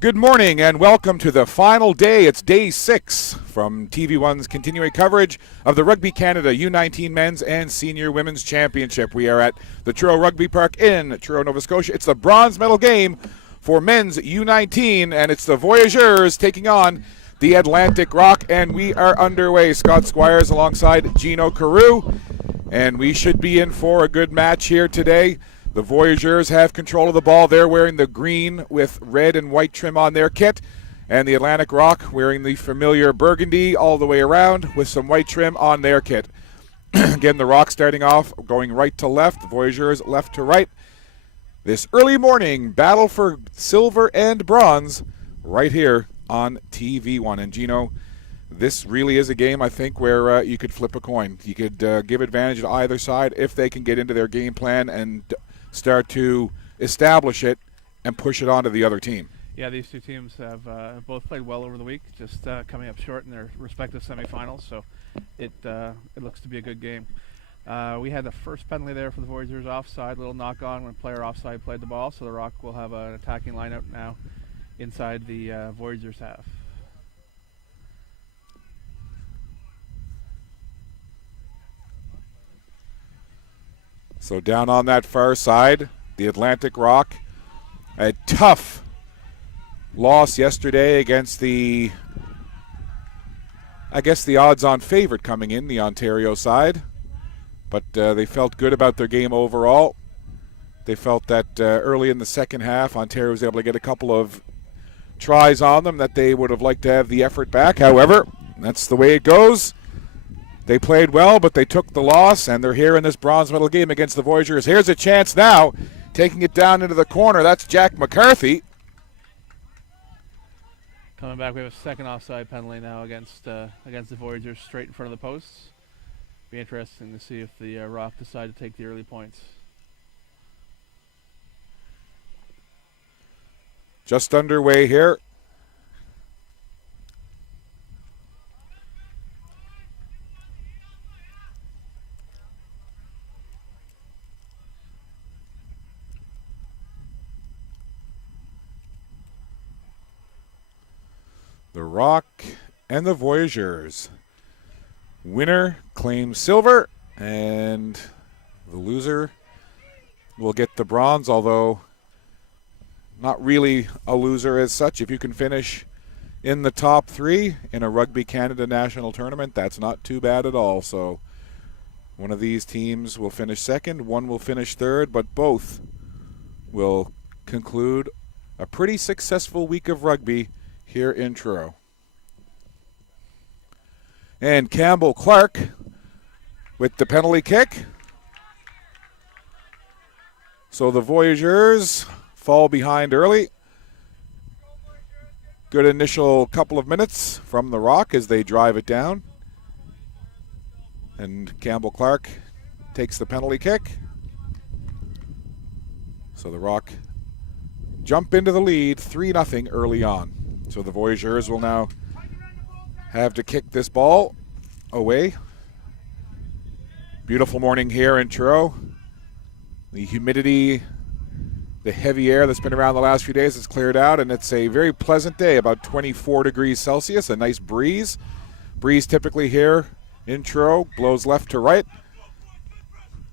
Good morning and welcome to the final day. It's day 6 from TV1's continuing coverage of the Rugby Canada U19 Men's and Senior Women's Championship. We are at the Truro Rugby Park in Truro, Nova Scotia. It's the bronze medal game for men's U19, and it's the Voyageurs taking on the Atlantic Rock, and we are underway. Scott Squires alongside Gino Carew, and we should be in for a good match here today. The Voyageurs have control of the ball. They're wearing the green with red and white trim on their kit. And the Atlantic Rock wearing the familiar burgundy all the way around with some white trim on their kit. Again, the Rock starting off going right to left. The Voyageurs left to right. This early morning battle for silver and bronze right here on TV1. And Gino, this really is a game, I think, where you could flip a coin. You could give advantage to either side if they can get into their game plan and start to establish it and push it on to the other team. Yeah, these two teams have both played well over the week, just coming up short in their respective semifinals, so it looks to be a good game. We had the first penalty there for the Voyageurs offside, little knock on when player offside played the ball, so the Rock will have an attacking lineup now inside the Voyageurs half. So down on that far side, the Atlantic Rock, a tough loss yesterday against the odds-on favorite coming in, the Ontario side. But they felt good about their game overall. They felt that early in the second half, Ontario was able to get a couple of tries on them that they would have liked to have the effort back. However, that's the way it goes. They played well, but they took the loss, and they're here in this bronze medal game against the Voyageurs. Here's a chance now, taking it down into the corner. That's Jack McCarthy. Coming back, we have a second offside penalty now against the Voyageurs straight in front of the posts. Be interesting to see if the Rock decide to take the early points. Just underway here. The Rock and the Voyageurs. Winner claims silver, and the loser will get the bronze, although not really a loser as such. If you can finish in the top 3 in a Rugby Canada national tournament, that's not too bad at all. So one of these teams will finish second, one will finish third, but both will conclude a pretty successful week of rugby here in Truro. And Campbell Clark with the penalty kick. So the Voyageurs fall behind early. Good initial couple of minutes from the Rock as they drive it down. And Campbell Clark takes the penalty kick. So the Rock jump into the lead 3-0 early on. So the Voyageurs will now have to kick this ball away. Beautiful morning here in Truro. The humidity, the heavy air that's been around the last few days has cleared out, and it's a very pleasant day, about 24 degrees Celsius, a nice breeze. Breeze typically here in Truro blows left to right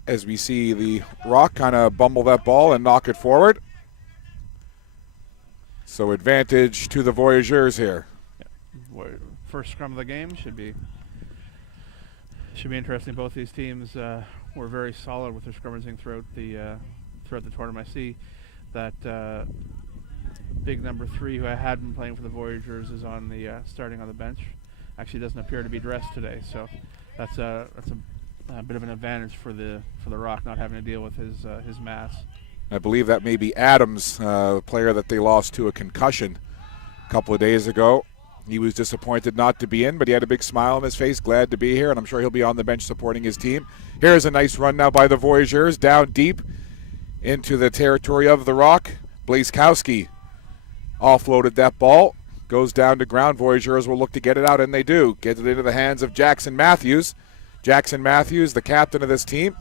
as we see the Rock kind of bumble that ball and knock it forward. So advantage to the Voyageurs here. First scrum of the game should be interesting. Both these teams were very solid with their scrummaging throughout the tournament. I see that big number 3 who I had been playing for the Voyageurs is on the starting on the bench. Actually, doesn't appear to be dressed today, so that's a bit of an advantage for the Rock not having to deal with his mass. I believe that may be Adams, player that they lost to a concussion a couple of days ago. He was disappointed not to be in, but he had a big smile on his face, glad to be here, and I'm sure he'll be on the bench supporting his team. Here's a nice run now by the Voyageurs, down deep into the territory of the Rock. Blazkowski offloaded that ball, goes down to ground. Voyageurs will look to get it out, and they do. Get it into the hands of Jackson Matthews. Jackson Matthews, the captain of this team.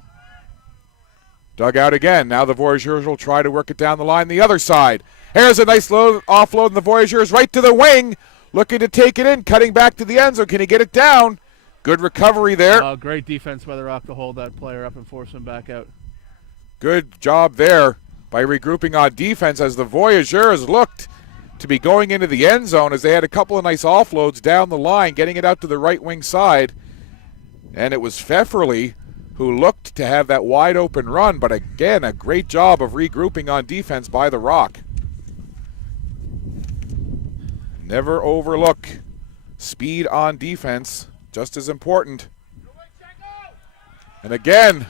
Dug out again. Now the Voyageurs will try to work it down the line the other side. Here's a nice offload, and the Voyageurs right to the wing, looking to take it in, cutting back to the end zone. Can he get it down? Good recovery there. Great defense by the Rock to hold that player up and force him back out. Good job there by regrouping on defense as the Voyageurs looked to be going into the end zone as they had a couple of nice offloads down the line, getting it out to the right wing side. And it was Pfefferly who looked to have that wide open run, but again, a great job of regrouping on defense by the Rock. Never overlook speed on defense, just as important. And again,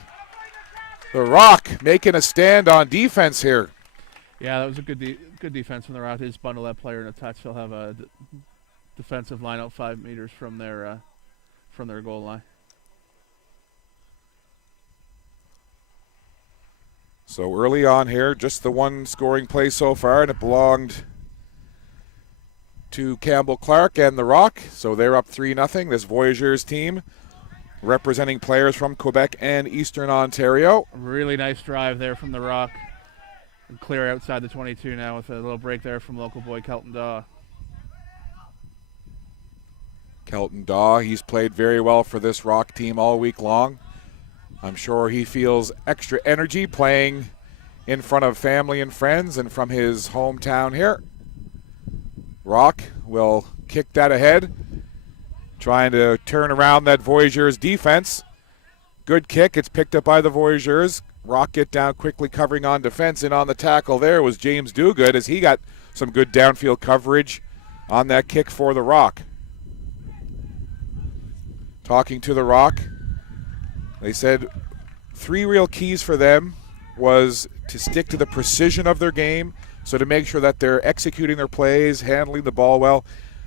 the Rock making a stand on defense here. Yeah, that was a good defense from the Rock. They just bundle that player in a touch. They'll have a defensive line out 5 meters from their goal line. So early on here, just the one scoring play so far, and it belonged to Campbell Clark and the Rock. So they're up 3-0. This Voyageurs team representing players from Quebec and Eastern Ontario. Really nice drive there from the Rock. And clear outside the 22 now with a little break there from local boy Kelton Daw. Kelton Daw, he's played very well for this Rock team all week long. I'm sure he feels extra energy playing in front of family and friends and from his hometown here. Rock will kick that ahead, trying to turn around that Voyageurs defense. Good kick. It's picked up by the Voyageurs. Rock get down quickly, covering on defense, and on the tackle there was James Duguid as he got some good downfield coverage on that kick for the Rock. Talking to the Rock, they said 3 real keys for them was to stick to the precision of their game, so to make sure that they're executing their plays, handling the ball well.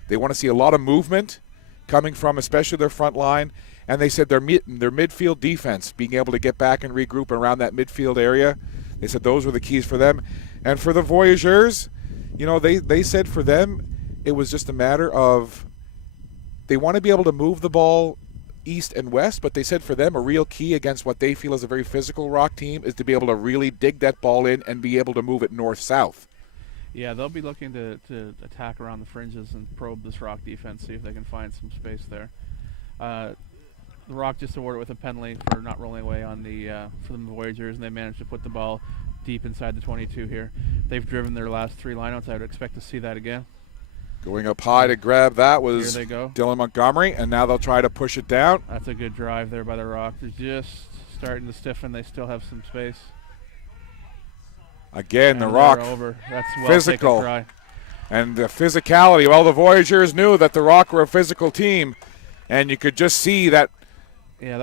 They want to see a lot of movement coming from especially their front line, and they said their midfield defense, being able to get back and regroup around that midfield area. They said those were the keys for them. And for the Voyageurs, they said for them it was just a matter of they want to be able to move the ball east and west, but they said for them a real key against what they feel is a very physical Rock team is to be able to really dig that ball in and be able to move it north-south. Yeah, they'll be looking to attack around the fringes and probe this Rock defense, see if they can find some space there. The Rock just awarded with a penalty for not rolling away on for the Voyageurs, and they managed to put the ball deep inside the 22 here. They've driven their last 3 lineouts. I would expect to see that again. Going up high to grab that was Here they go. Dylan Montgomery, and now they'll try to push it down. That's a good drive there by the Rock. They're just starting to stiffen. They still have some space. Again, and the Rock over. That's well physical. try. And the physicality. Well, the Voyageurs knew that the Rock were a physical team, and you could just see that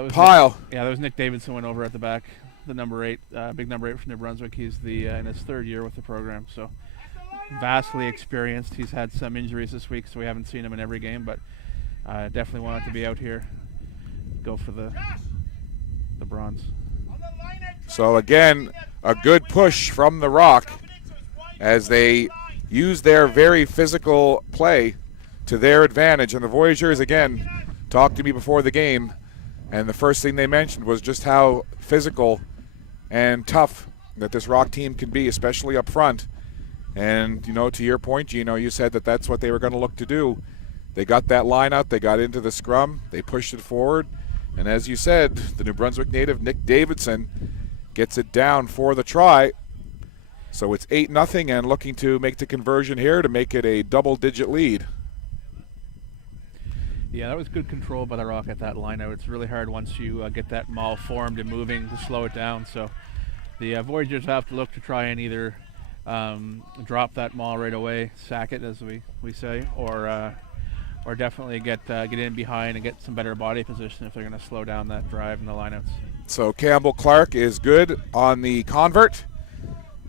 pile. That was Nick Davidson went over at the back, the number 8, big number 8 from New Brunswick. He's in his 3rd year with the program, so vastly experienced. He's had some injuries this week, so we haven't seen him in every game, but definitely wanted to be out here, go for the bronze. So again, a good push from the Rock as they use their very physical play to their advantage. And the Voyageurs, again, talked to me before the game, and the first thing they mentioned was just how physical and tough that this Rock team can be, especially up front. And, to your point, Gino, you said that that's what they were going to look to do. They got that line out. They got into the scrum. They pushed it forward. And as you said, the New Brunswick native, Nick Davidson, gets it down for the try. So it's 8-0 and looking to make the conversion here to make it a double-digit lead. Yeah, that was good control by the Rock at that line out. It's really hard once you get that maul formed and moving to slow it down. So the Voyageurs have to look to try and either drop that maul right away, sack it as we say, or definitely get in behind and get some better body position if they're going to slow down that drive in the lineouts. So Campbell Clark is good on the convert.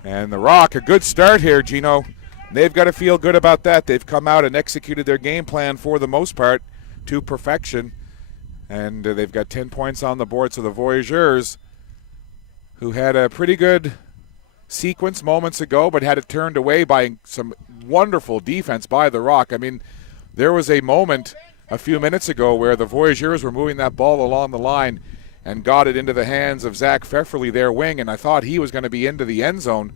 And the Rock, a good start here, Gino. They've got to feel good about that. They've come out and executed their game plan for the most part to perfection. And they've got 10 points on the board. So the Voyageurs, who had a pretty good sequence moments ago, but had it turned away by some wonderful defense by the Rock. I mean, there was a moment a few minutes ago where the Voyageurs were moving that ball along the line, and got it into the hands of Zach Pfefferly, their wing, and I thought he was going to be into the end zone,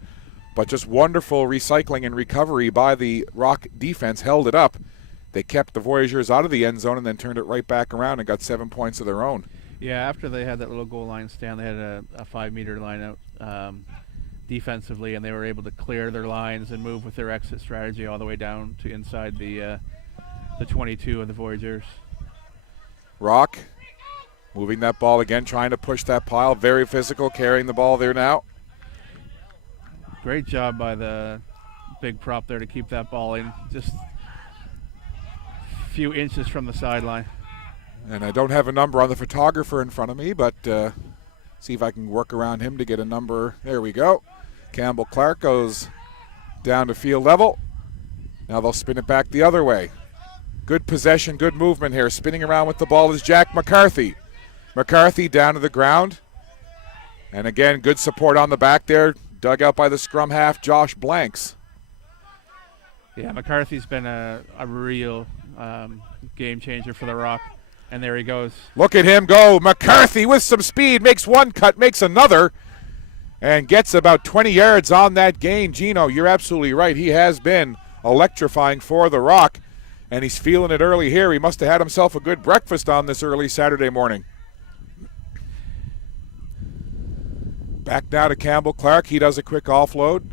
but just wonderful recycling and recovery by the Rock defense held it up. They kept the Voyageurs out of the end zone and then turned it right back around and got 7 points of their own. Yeah, after they had that little goal line stand, they had a 5-meter line out defensively, and they were able to clear their lines and move with their exit strategy all the way down to inside the 22 of the Voyageurs. Rock moving that ball again, trying to push that pile. Very physical, carrying the ball there now. Great job by the big prop there to keep that ball in just a few inches from the sideline. And I don't have a number on the photographer in front of me, but see if I can work around him to get a number. There we go. Campbell Clark goes down to field level. Now they'll spin it back the other way. Good possession, good movement here. Spinning around with the ball is Jack McCarthy. McCarthy down to the ground. And again, good support on the back there. Dug out by the scrum half, Josh Blanks. Yeah, McCarthy's been a real game changer for the Rock. And there he goes. Look at him go. McCarthy with some speed. Makes one cut, makes another. And gets about 20 yards on that gain. Gino, you're absolutely right. He has been electrifying for the Rock. And he's feeling it early here. He must have had himself a good breakfast on this early Saturday morning. Back now to Campbell Clark. He does a quick offload.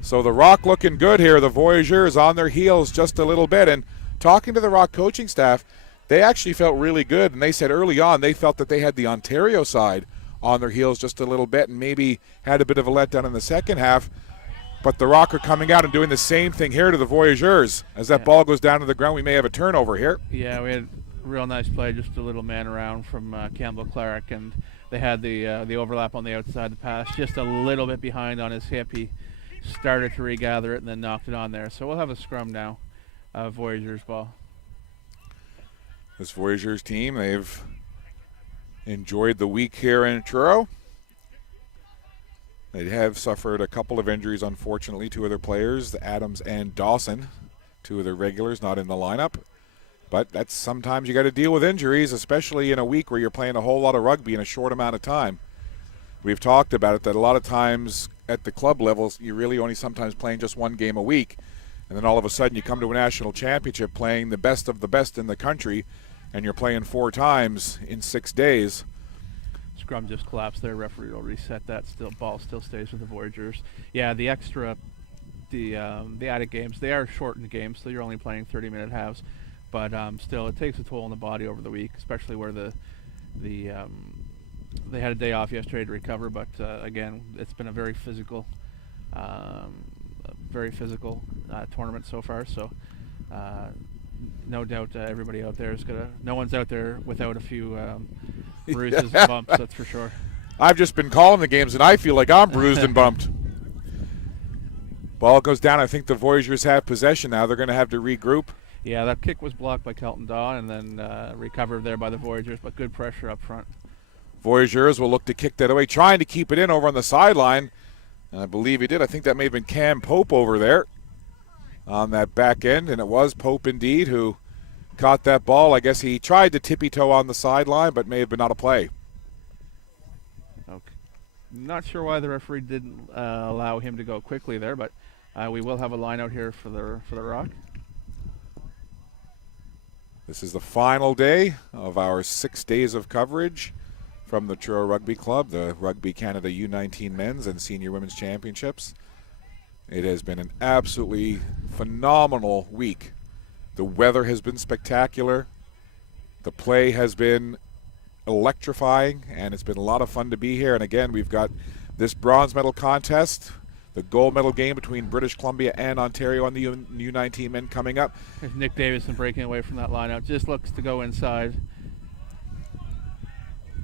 So the Rock looking good here. The Voyageurs on their heels just a little bit. And talking to the Rock coaching staff, they actually felt really good. And they said early on they felt that they had the Ontario side on their heels just a little bit and maybe had a bit of a letdown in the second half. But the Rock are coming out and doing the same thing here to the Voyageurs. As that ball goes down to the ground, we may have a turnover here. Yeah, we had a real nice play, just a little man around from Campbell Clark, and they had the overlap on the outside, the pass just a little bit behind on his hip. He started to regather it and then knocked it on there. So we'll have a scrum now, Voyageurs ball. This Voyageurs team, they've enjoyed the week here in Truro. They have suffered a couple of injuries, unfortunately, two of their players, Adams and Dawson, two of their regulars not in the lineup. But that's sometimes you got to deal with injuries, especially in a week where you're playing a whole lot of rugby in a short amount of time. We've talked about it that a lot of times at the club levels, you're really only sometimes playing just one game a week. And then all of a sudden you come to a national championship playing the best of the best in the country, and you're playing 4 times in 6 days. Scrum just collapsed there. Referee will reset that. Ball still stays with the Voyageurs. Yeah, the added games, they are shortened games, so you're only playing 30-minute halves. But still, it takes a toll on the body over the week, especially where they had a day off yesterday to recover. But again, it's been a very physical tournament so far. So no doubt everybody out there is no one's out there without a few bruises and bumps, that's for sure. I've just been calling the games, and I feel like I'm bruised and bumped. Ball goes down. I think the Voyageurs have possession now. They're going to have to regroup. Yeah, that kick was blocked by Kelton Daw and then recovered there by the Voyageurs, but good pressure up front. Voyageurs will look to kick that away, trying to keep it in over on the sideline. And I believe he did. I think that may have been Cam Pope over there on that back end, and it was Pope indeed who caught that ball. I guess he tried to tippy-toe on the sideline, but may have been out of play. Okay. Not sure why the referee didn't allow him to go quickly there, but we will have a line out here for the Rock. This is the final day of our 6 days of coverage from the Truro Rugby Club, the Rugby Canada U19 Men's and Senior Women's Championships. It has been an absolutely phenomenal week. The weather has been spectacular. The play has been electrifying, and it's been a lot of fun to be here. And again, we've got this bronze medal contest, the gold medal game between British Columbia and Ontario on the U19 men coming up. There's Nick Davison breaking away from that line out. Just looks to go inside.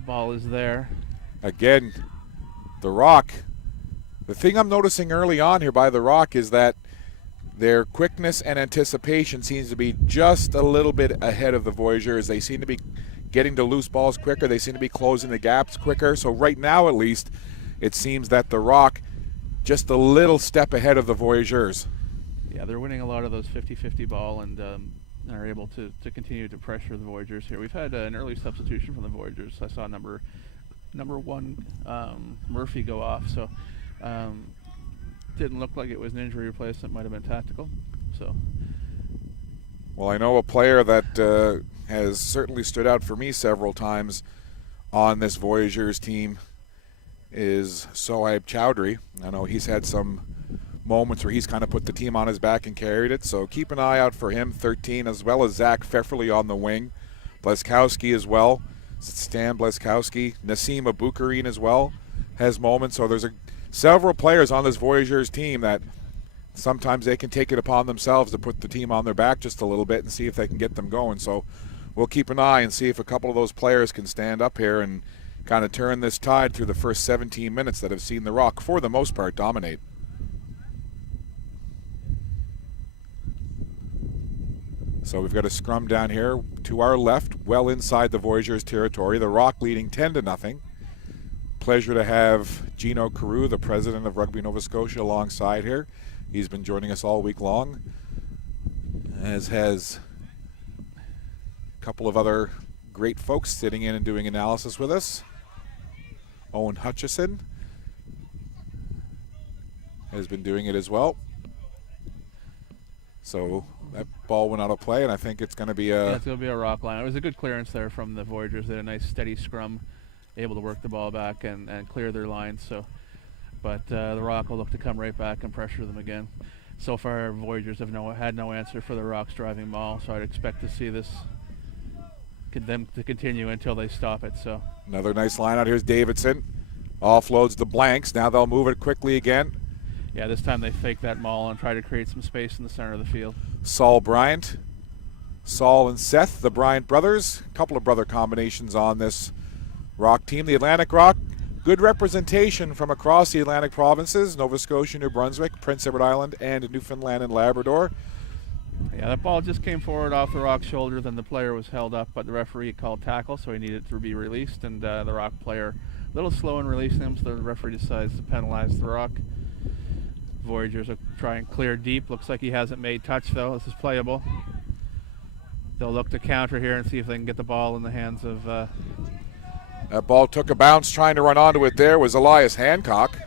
Ball is there. Again, the Rock. The thing I'm noticing early on here by the Rock is that their quickness and anticipation seems to be just a little bit ahead of the Voyageurs. They seem to be getting to loose balls quicker. They seem to be closing the gaps quicker. So right now, at least, it seems that the Rock just a little step ahead of the Voyageurs. Yeah, they're winning a lot of those 50-50 ball and are able to continue to pressure the Voyageurs here. We've had an early substitution from the Voyageurs. I saw number number 1 Murphy go off. So didn't look like it was an injury replacement. Might have been tactical. So. Well, I know a player that has certainly stood out for me several times on this Voyageurs team is Sohaib Chowdhury. I know he's had some moments where he's kind of put the team on his back and carried it, so keep an eye out for him, 13, as well as Zach Pfefferly on the wing. Bleskowski as well, Stan Bleskowski. Nassim Aboukarine as well has moments, so there's several players on this Voyageurs team that sometimes they can take it upon themselves to put the team on their back just a little bit and see if they can get them going. So we'll keep an eye and see if a couple of those players can stand up here and kind of turn this tide through the first 17 minutes that have seen the Rock, for the most part, dominate. So we've got a scrum down here to our left, well inside the Voyageurs territory. The Rock leading 10-0. Pleasure to have Gino Carew, the president of Rugby Nova Scotia, alongside here. He's been joining us all week long, as has a couple of other great folks sitting in and doing analysis with us. Owen Hutchison has been doing it as well. So that ball went out of play, and I think it's going to be a... Yeah, it's going to be a Rock line. It was a good clearance there from the Voyageurs. They had a nice steady scrum, able to work the ball back and clear their lines. So, but the Rock will look to come right back and pressure them again. So far, Voyageurs have had no answer for the Rock's driving ball, so I'd expect to see them to continue until they stop it. So another nice line out. Here's Davidson. Offloads the blanks. Now they'll move it quickly again. Yeah, this time they fake that maul and try to create some space in the center of the field. Saul Bryant. Saul and Seth, the Bryant brothers. A couple of brother combinations on this Rock team. The Atlantic Rock, good representation from across the Atlantic provinces, Nova Scotia, New Brunswick, Prince Edward Island, and Newfoundland and Labrador. Yeah, that ball just came forward off the Rock's shoulder, then the player was held up, but the referee called tackle, so he needed to be released, and the Rock player a little slow in releasing him, so the referee decides to penalize the Rock. Voyageurs will try and clear deep. Looks like he hasn't made touch, though. This is playable. They'll look to counter here and see if they can get the ball in the hands of... That ball took a bounce. Trying to run onto it there was Elias Hancock.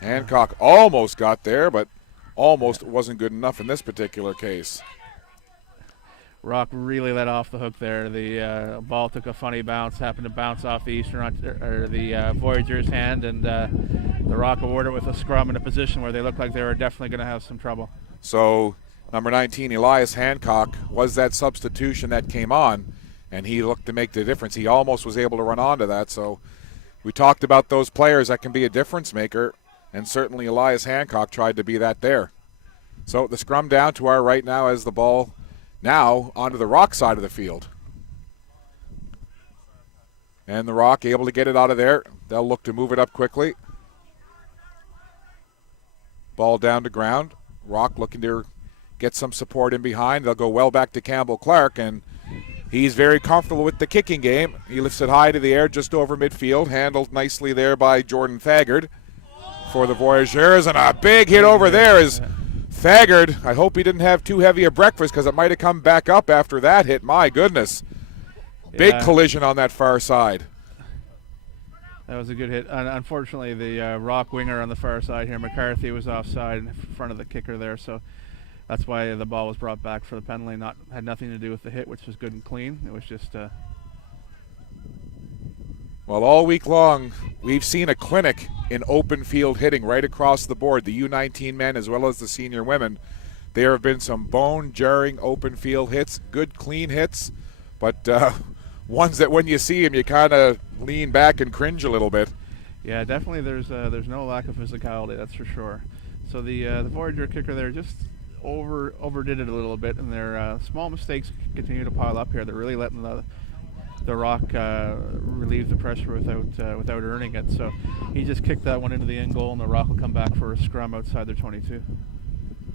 Hancock almost got there, but almost wasn't good enough in this particular case. Rock really let off the hook there. The ball took a funny bounce, happened to bounce off the Voyageurs' hand, and the Rock awarded with a scrum in a position where they looked like they were definitely going to have some trouble. So number 19, Elias Hancock, was that substitution that came on, and he looked to make the difference. He almost was able to run onto that. So we talked about those players that can be a difference maker, and certainly Elias Hancock tried to be that there. So the scrum down to our right now as the ball now onto the Rock side of the field. And the Rock able to get it out of there. They'll look to move it up quickly. Ball down to ground. Rock looking to get some support in behind. They'll go well back to Campbell Clark, and he's very comfortable with the kicking game. He lifts it high to the air just over midfield. Handled nicely there by Jordan Thagard for the Voyageurs. And a big hit over there is Thagard. I hope he didn't have too heavy a breakfast, because it might have come back up after that hit. My goodness. Big collision on that far side. That was a good hit. Unfortunately, the Rock winger on the far side here, McCarthy, was offside in front of the kicker there, so that's why the ball was brought back for the penalty. Had nothing to do with the hit, which was good and clean. It was just... Well, all week long, we've seen a clinic in open field hitting right across the board, the U19 men as well as the senior women. There have been some bone-jarring open field hits, good clean hits, but ones that when you see them, you kind of lean back and cringe a little bit. Yeah, definitely there's no lack of physicality, that's for sure. So the Voyager kicker there just overdid it a little bit, and their small mistakes continue to pile up here. They're really letting the Rock relieve the pressure without earning it. So he just kicked that one into the end goal, and the Rock will come back for a scrum outside their 22.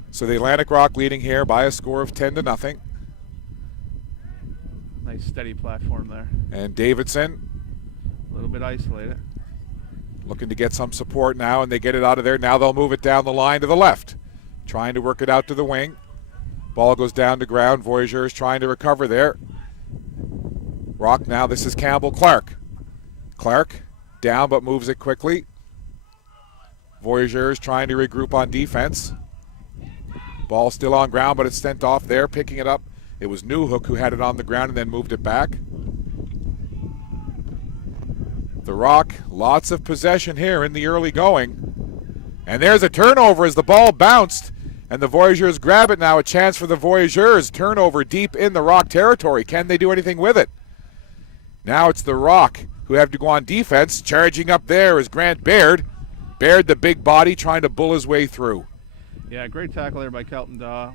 So the Atlantic Rock leading here by a score of 10-0. Nice steady platform there. And Davidson, a little bit isolated, looking to get some support now, and they get it out of there. Now they'll move it down the line to the left, trying to work it out to the wing. Ball goes down to ground. Voyageurs trying to recover there. Rock now, this is Campbell Clark. Clark down but moves it quickly. Voyageurs trying to regroup on defense. Ball still on ground, but it's sent off there. Picking it up, it was Newhook who had it on the ground and then moved it back. The Rock, lots of possession here in the early going. And there's a turnover as the ball bounced, and the Voyageurs grab it now. A chance for the Voyageurs. Turnover deep in the Rock territory. Can they do anything with it? Now it's the Rock who have to go on defense. Charging up there is Grant Baird. Baird, the big body, trying to bull his way through. Yeah, great tackle there by Kelton Daw.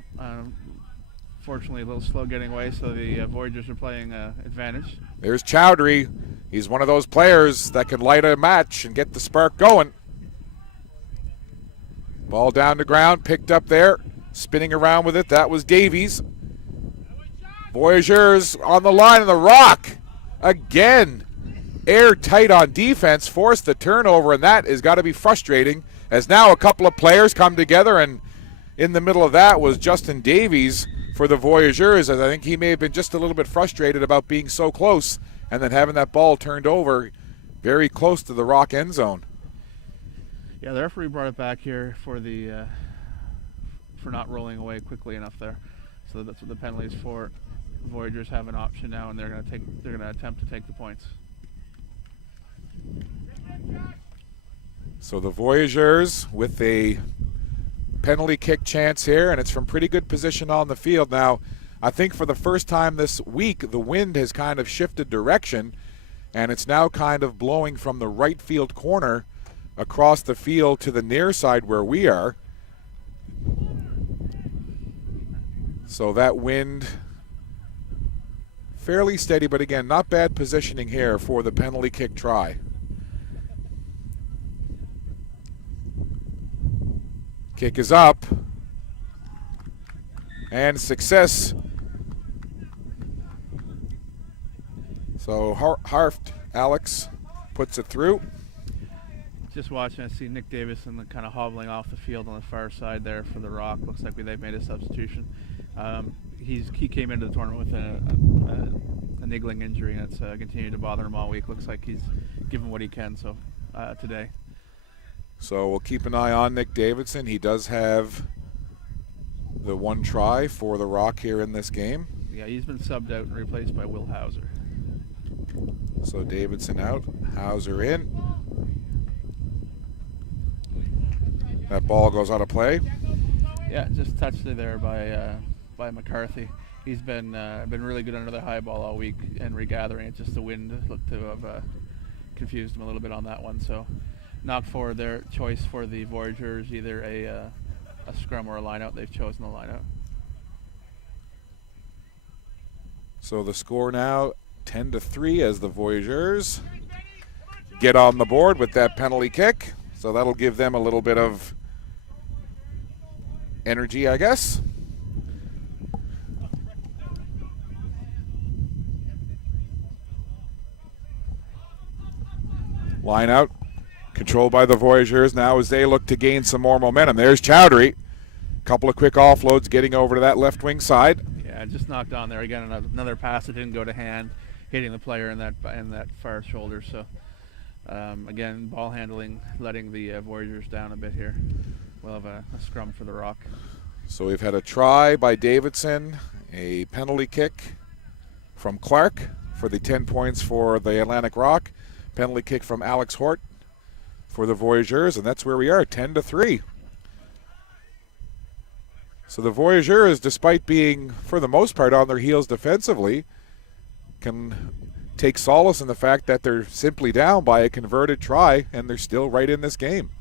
Fortunately, a little slow getting away, so the Voyageurs are playing advantage. There's Chowdhury. He's one of those players that can light a match and get the spark going. Ball down to ground, picked up there, spinning around with it. That was Davies. Voyageurs on the line, and the Rock again airtight on defense, forced the turnover, and that has got to be frustrating as now a couple of players come together, and in the middle of that was Justin Davies for the Voyageurs, as I think he may have been just a little bit frustrated about being so close and then having that ball turned over very close to the Rock end zone. Yeah, the referee brought it back here for the for not rolling away quickly enough there. So that's what the penalty is for. The Voyageurs have an option now, and they're going to attempt to take the points. So the Voyageurs with a penalty kick chance here, and it's from pretty good position on the field. Now, I think for the first time this week, the wind has kind of shifted direction, and it's now kind of blowing from the right field corner across the field to the near side where we are. So that wind fairly steady, but again, not bad positioning here for the penalty kick try. Kick is up. And success. So Harft, Alex, puts it through. Just watching, I see Nick Davison kind of hobbling off the field on the far side there for the Rock. Looks like they've made a substitution. He came into the tournament with a niggling injury, and it's continued to bother him all week. Looks like he's given what he can today. So we'll keep an eye on Nick Davidson. He does have the one try for the Rock here in this game. Yeah, he's been subbed out and replaced by Will Hauser. So Davidson out, Hauser in. That ball goes out of play. Yeah, just touched there by McCarthy. He's been really good under the high ball all week and regathering it. Just the wind looked to have confused him a little bit on that one. So knocked forward their choice for the Voyageurs, either a scrum or a line out. They've chosen the line out. So the score now 10-3 as the Voyageurs get on the board with that penalty kick. So that'll give them a little bit of energy, I guess. Line out. Controlled by the Voyageurs now as they look to gain some more momentum. There's Chowdhury. Couple of quick offloads getting over to that left wing side. Yeah, just knocked on there. Again, another pass that didn't go to hand, hitting the player in that far shoulder. So, again, ball handling, letting the Voyageurs down a bit here. We'll have a scrum for the Rock. So we've had a try by Davidson, a penalty kick from Clark for the 10 points for the Atlantic Rock, penalty kick from Alex Hort for the Voyageurs, and that's where we are, 10-3. So the Voyageurs, despite being, for the most part, on their heels defensively, can take solace in the fact that they're simply down by a converted try, and they're still right in this game.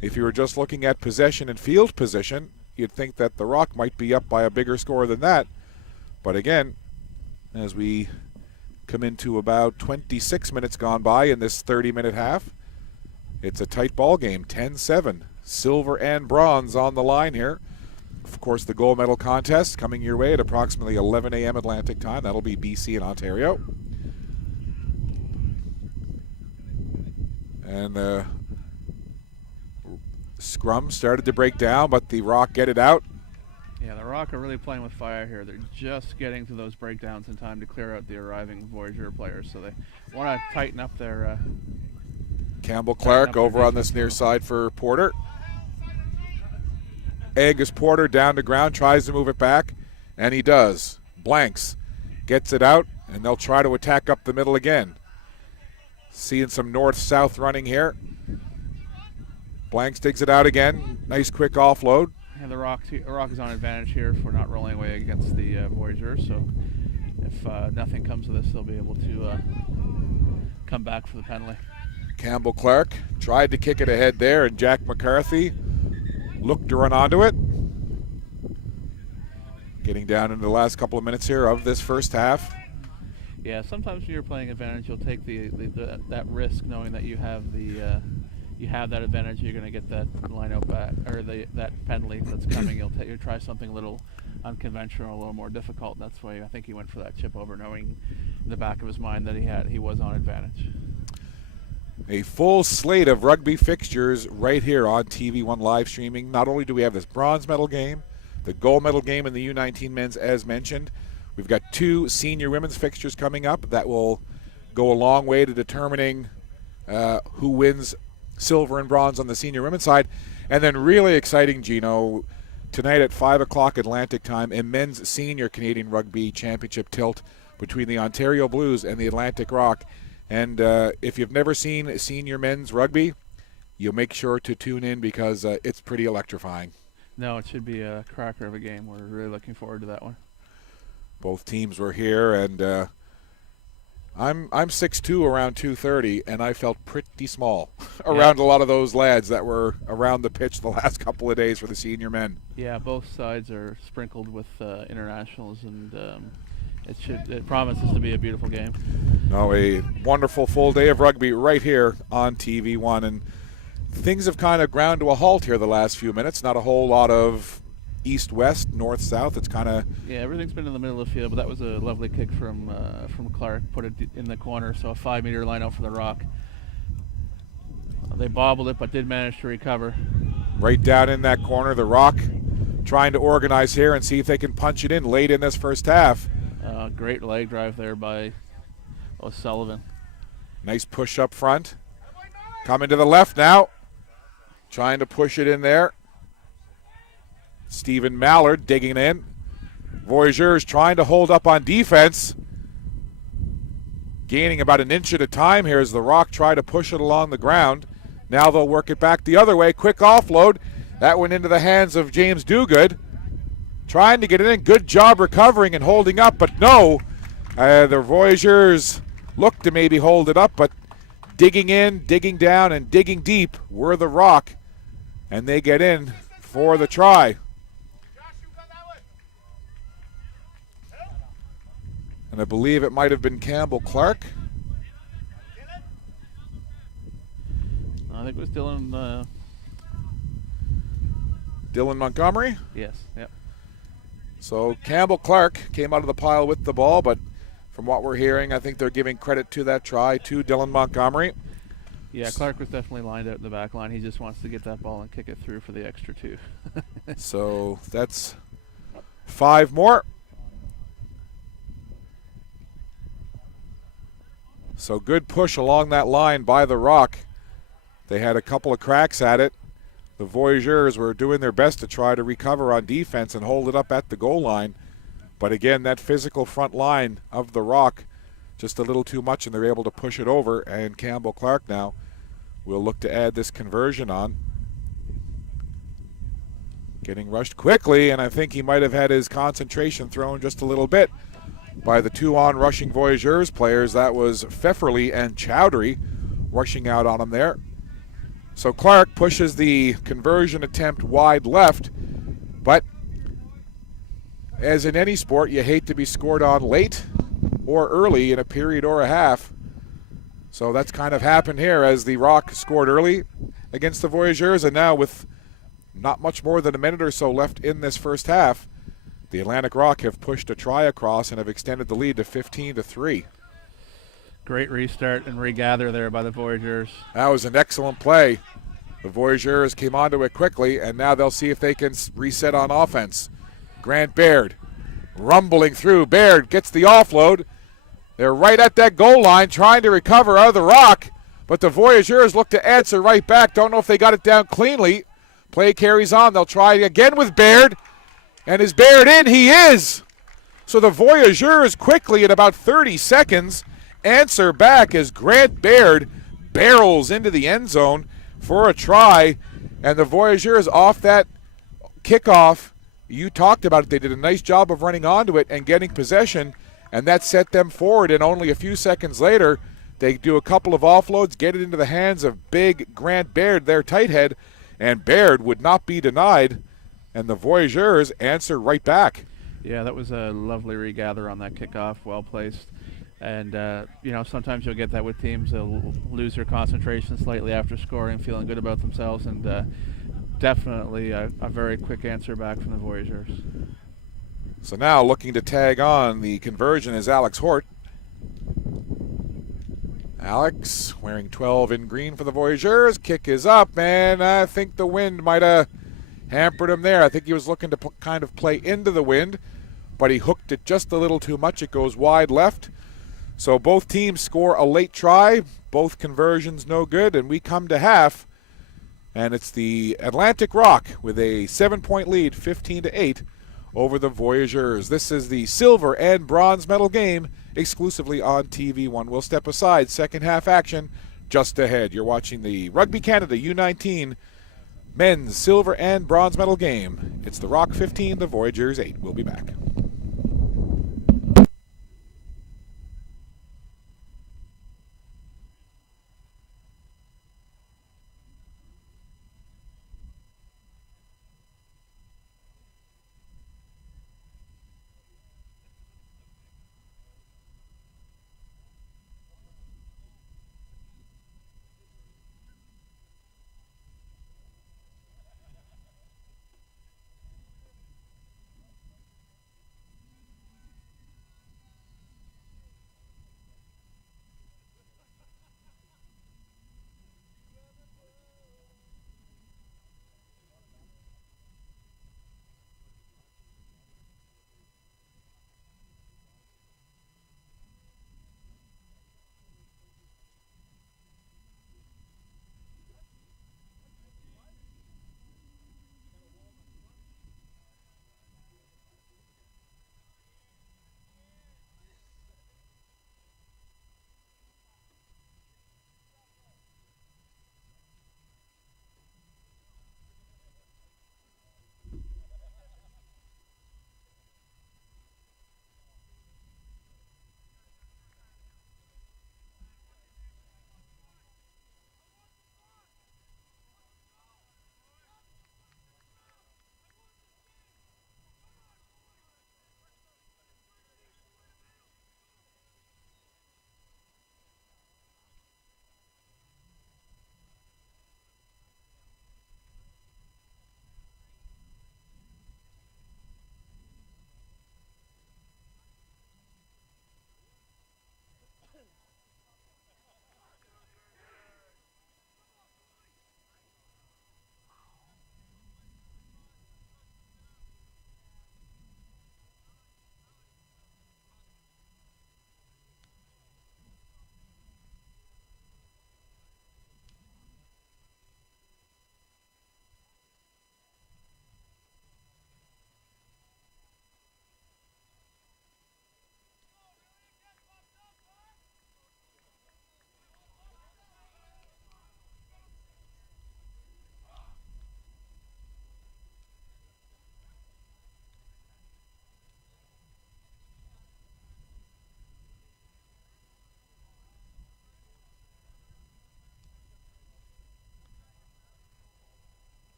If you were just looking at possession and field position, you'd think that the Rock might be up by a bigger score than that. But again, as we come into about 26 minutes gone by in this 30-minute half, it's a tight ball game, 10-7. Silver and bronze on the line here. Of course, the gold medal contest coming your way at approximately 11 a.m. Atlantic time. That'll be BC and Ontario. And the scrum started to break down, but the Rock get it out. Yeah, the Rock are really playing with fire here. They're just getting to those breakdowns in time to clear out the arriving Voyageur players, so they want to tighten up their... Campbell Clark over on this near side for Porter. Angus Porter down to ground, tries to move it back, and he does. Blanks gets it out, and they'll try to attack up the middle again. Seeing some north-south running here. Blanks digs it out again. Nice quick offload. And the Rock is on advantage here for not rolling away against the Voyageurs, so if nothing comes of this, they'll be able to come back for the penalty. Campbell Clark tried to kick it ahead there, and Jack McCarthy looked to run onto it. Getting down into the last couple of minutes here of this first half. Yeah, sometimes when you're playing advantage, you'll take that risk, knowing that you have that advantage. You're going to get that line-out back, or that penalty that's coming. You'll try something a little unconventional, a little more difficult. That's why I think he went for that chip over, knowing in the back of his mind that he was on advantage. A full slate of rugby fixtures right here on TV1 live streaming. Not only do we have this bronze medal game, the gold medal game in the U19 men's as mentioned, we've got 2 senior women's fixtures coming up that will go a long way to determining who wins silver and bronze on the senior women's side. And then really exciting, Gino, tonight at 5 o'clock Atlantic time, a men's senior Canadian Rugby Championship tilt between the Ontario Blues and the Atlantic Rock. And if you've never seen senior men's rugby, you'll make sure to tune in because it's pretty electrifying. No, it should be a cracker of a game. We're really looking forward to that one. Both teams were here, and I'm 6'2", around 230, and I felt pretty small around a lot of those lads that were around the pitch the last couple of days for the senior men. Yeah, both sides are sprinkled with internationals, and it promises to be a beautiful game. No, a wonderful full day of rugby right here on TV1, and things have kind of ground to a halt here the last few minutes. Not a whole lot of east-west, north-south. It's kind of... Yeah, everything's been in the middle of the field, but that was a lovely kick from Clark. Put it in the corner, so a 5-meter line out for the Rock. They bobbled it, but did manage to recover. Right down in that corner, the Rock trying to organize here and see if they can punch it in late in this first half. Great leg drive there by O'Sullivan. Nice push up front. Coming to the left now. Trying to push it in there. Stephen Mallard digging in. Voyageurs trying to hold up on defense. Gaining about an inch at a time here as the Rock try to push it along the ground. Now they'll work it back the other way. Quick offload. That went into the hands of James Duguid. Trying to get it in. Good job recovering and holding up, but no. The Voyageurs look to maybe hold it up, but digging in, digging down, and digging deep were the Rock. And they get in for the try. And I believe it might have been Campbell Clark. I think it was Dylan Montgomery? Yes, yep. So Campbell Clark came out of the pile with the ball, but from what we're hearing, I think they're giving credit to that try to Dylan Montgomery. Yeah, Clark was definitely lined out in the back line. He just wants to get that ball and kick it through for the extra 2. So that's 5 more. So good push along that line by the Rock. They had a couple of cracks at it. The Voyageurs were doing their best to try to recover on defense and hold it up at the goal line. But again, that physical front line of the Rock, just a little too much, and they're able to push it over. And Campbell Clark now will look to add this conversion on. Getting rushed quickly, and I think he might have had his concentration thrown just a little bit by the 2-on rushing Voyageurs players. That was Pfefferly and Chowdhury rushing out on him there. So Clark pushes the conversion attempt wide left, but as in any sport, you hate to be scored on late or early in a period or a half. So that's kind of happened here as the Rock scored early against the Voyageurs, and now with not much more than a minute or so left in this first half, the Atlantic Rock have pushed a try across and have extended the lead to 15-3. Great restart and regather there by the Voyageurs. That was an excellent play. The Voyageurs came onto it quickly, and now they'll see if they can reset on offense. Grant Baird rumbling through. Baird gets the offload. They're right at that goal line trying to recover out of the rock, but the Voyageurs look to answer right back. Don't know if they got it down cleanly. Play carries on. They'll try again with Baird. And is Baird in? He is. So the Voyageurs quickly, in about 30 seconds, answer back as Grant Baird barrels into the end zone for a try. And the Voyageurs off that kickoff, you talked about it, they did a nice job of running onto it and getting possession, and that set them forward. And only a few seconds later, they do a couple of offloads, get it into the hands of big Grant Baird, their tight head, and Baird would not be denied, and the Voyageurs answer right back. Yeah, that was a lovely regather on that kickoff, well placed. And, sometimes you'll get that with teams. They'll lose their concentration slightly after scoring, feeling good about themselves, and definitely a very quick answer back from the Voyageurs. So now looking to tag on the conversion is Alex Hort. Alex wearing 12 in green for the Voyageurs. Kick is up, and I think the wind might have hampered him there. I think he was looking to kind of play into the wind, but he hooked it just a little too much. It goes wide left. So both teams score a late try. Both conversions no good, and we come to half. And it's the Atlantic Rock with a 7-point lead, 15-8, over the Voyageurs. This is the silver and bronze medal game exclusively on TV1. We'll step aside. Second half action just ahead. You're watching the Rugby Canada U19 men's silver and bronze medal game. It's the Rock 15, the Voyageurs 8. We'll be back.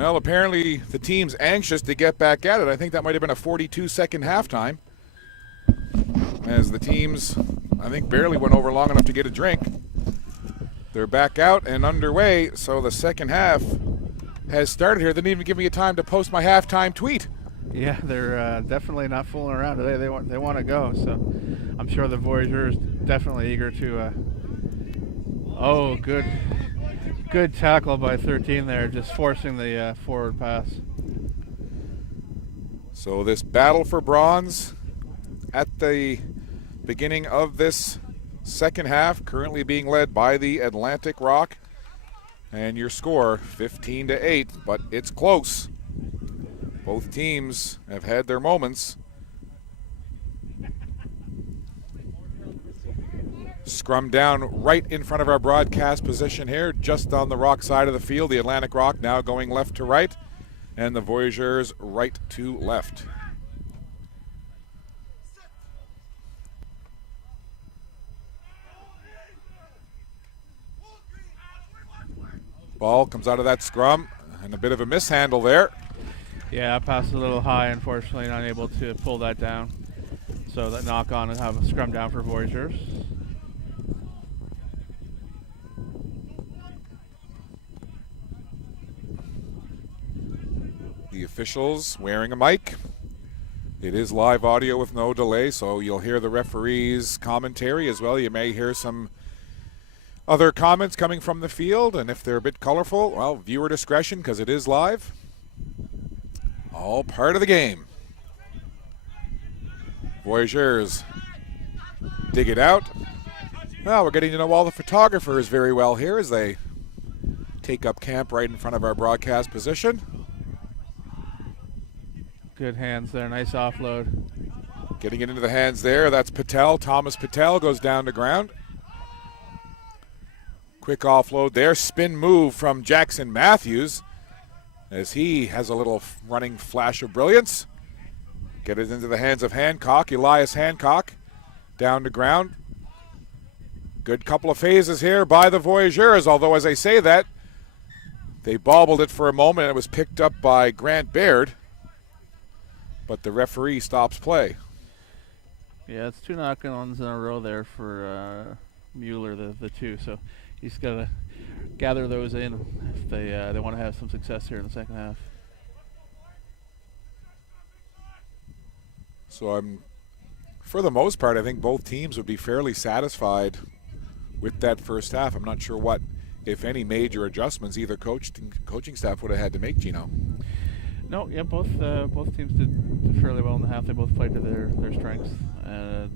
Well, apparently the team's anxious to get back at it. I think that might have been a 42-second halftime, as the teams, I think, barely went over long enough to get a drink. They're back out and underway, so the second half has started here. They didn't even give me a time to post my halftime tweet. Yeah, they're definitely not fooling around today. They want to go, so I'm sure the Voyageurs definitely eager to. Oh, good tackle by 13 there, just forcing the forward pass. So this battle for bronze at the beginning of this second half, currently being led by the Atlantic Rock, and your score 15-8, but it's close. Both teams have had their moments. Scrum down right in front of our broadcast position here, just on the Rock side of the field. The Atlantic Rock now going left to right, and the Voyageurs right to left. Ball comes out of that scrum, and a bit of a mishandle there. Yeah, I passed a little high, unfortunately, not able to pull that down. So that knock on and have a scrum down for Voyageurs. The officials wearing a mic. It is live audio with no delay, so you'll hear the referee's commentary as well. You may hear some other comments coming from the field, and if they're a bit colorful, well, viewer discretion, because it is live. All part of the game. Voyageurs dig it out. Well, we're getting to know all the photographers very well here as they take up camp right in front of our broadcast position. Good hands there, nice offload. Getting it into the hands there, that's Patel. Thomas Patel goes down to ground. Quick offload there, spin move from Jackson Matthews as he has a little running flash of brilliance. Get it into the hands of Hancock, Elias Hancock, down to ground. Good couple of phases here by the Voyageurs, although as I say that, they bobbled it for a moment and it was picked up by Grant Baird, but the referee stops play. Yeah, it's two knock-ons in a row there for Mueller, the two, so he's got to gather those in if they want to have some success here in the second half. So for the most part, I think both teams would be fairly satisfied with that first half. I'm not sure what, if any, major adjustments either coaching staff would have had to make, Gino. No, yeah, both teams did fairly well in the half. They both played to their strengths. A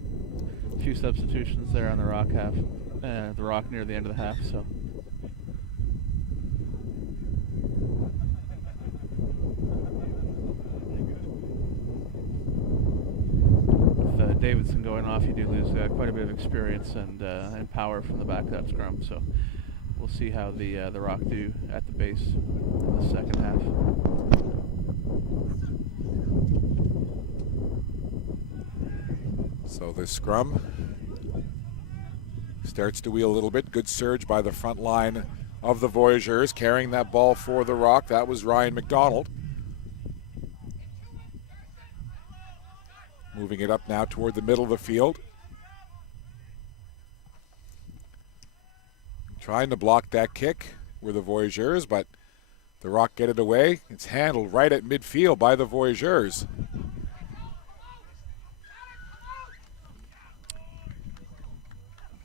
few substitutions there on the Rock half, the Rock near the end of the half. So. With Davidson going off, you do lose quite a bit of experience and power from the back of that scrum. So we'll see how the Rock do at the base in the second half. So this scrum starts to wheel a little bit. Good surge by the front line of the Voyageurs, carrying that ball for the Rock. That was Ryan McDonald. Moving it up now toward the middle of the field. Trying to block that kick were the Voyageurs, but the Rock get it away. It's handled right at midfield by the Voyageurs.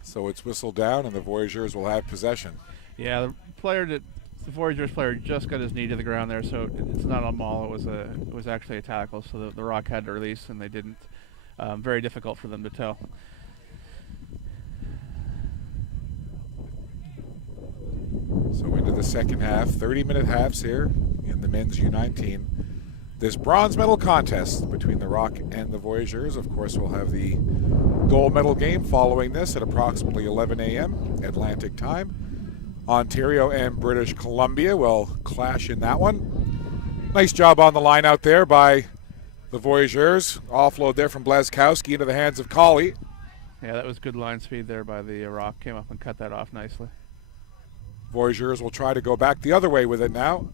So it's whistled down, and the Voyageurs will have possession. Yeah, the Voyageurs player just got his knee to the ground there, so it's not a maul. It was actually a tackle. So the Rock had to release, and they didn't. Very difficult for them to tell. So into the second half, 30-minute halves here in the men's U19. This bronze medal contest between the Rock and the Voyageurs. Of course, we'll have the gold medal game following this at approximately 11 a.m. Atlantic time. Ontario and British Columbia will clash in that one. Nice job on the line out there by the Voyageurs. Offload there from Blazkowski into the hands of Colley. Yeah, that was good line speed there by the Rock. Came up and cut that off nicely. Voyageurs will try to go back the other way with it now.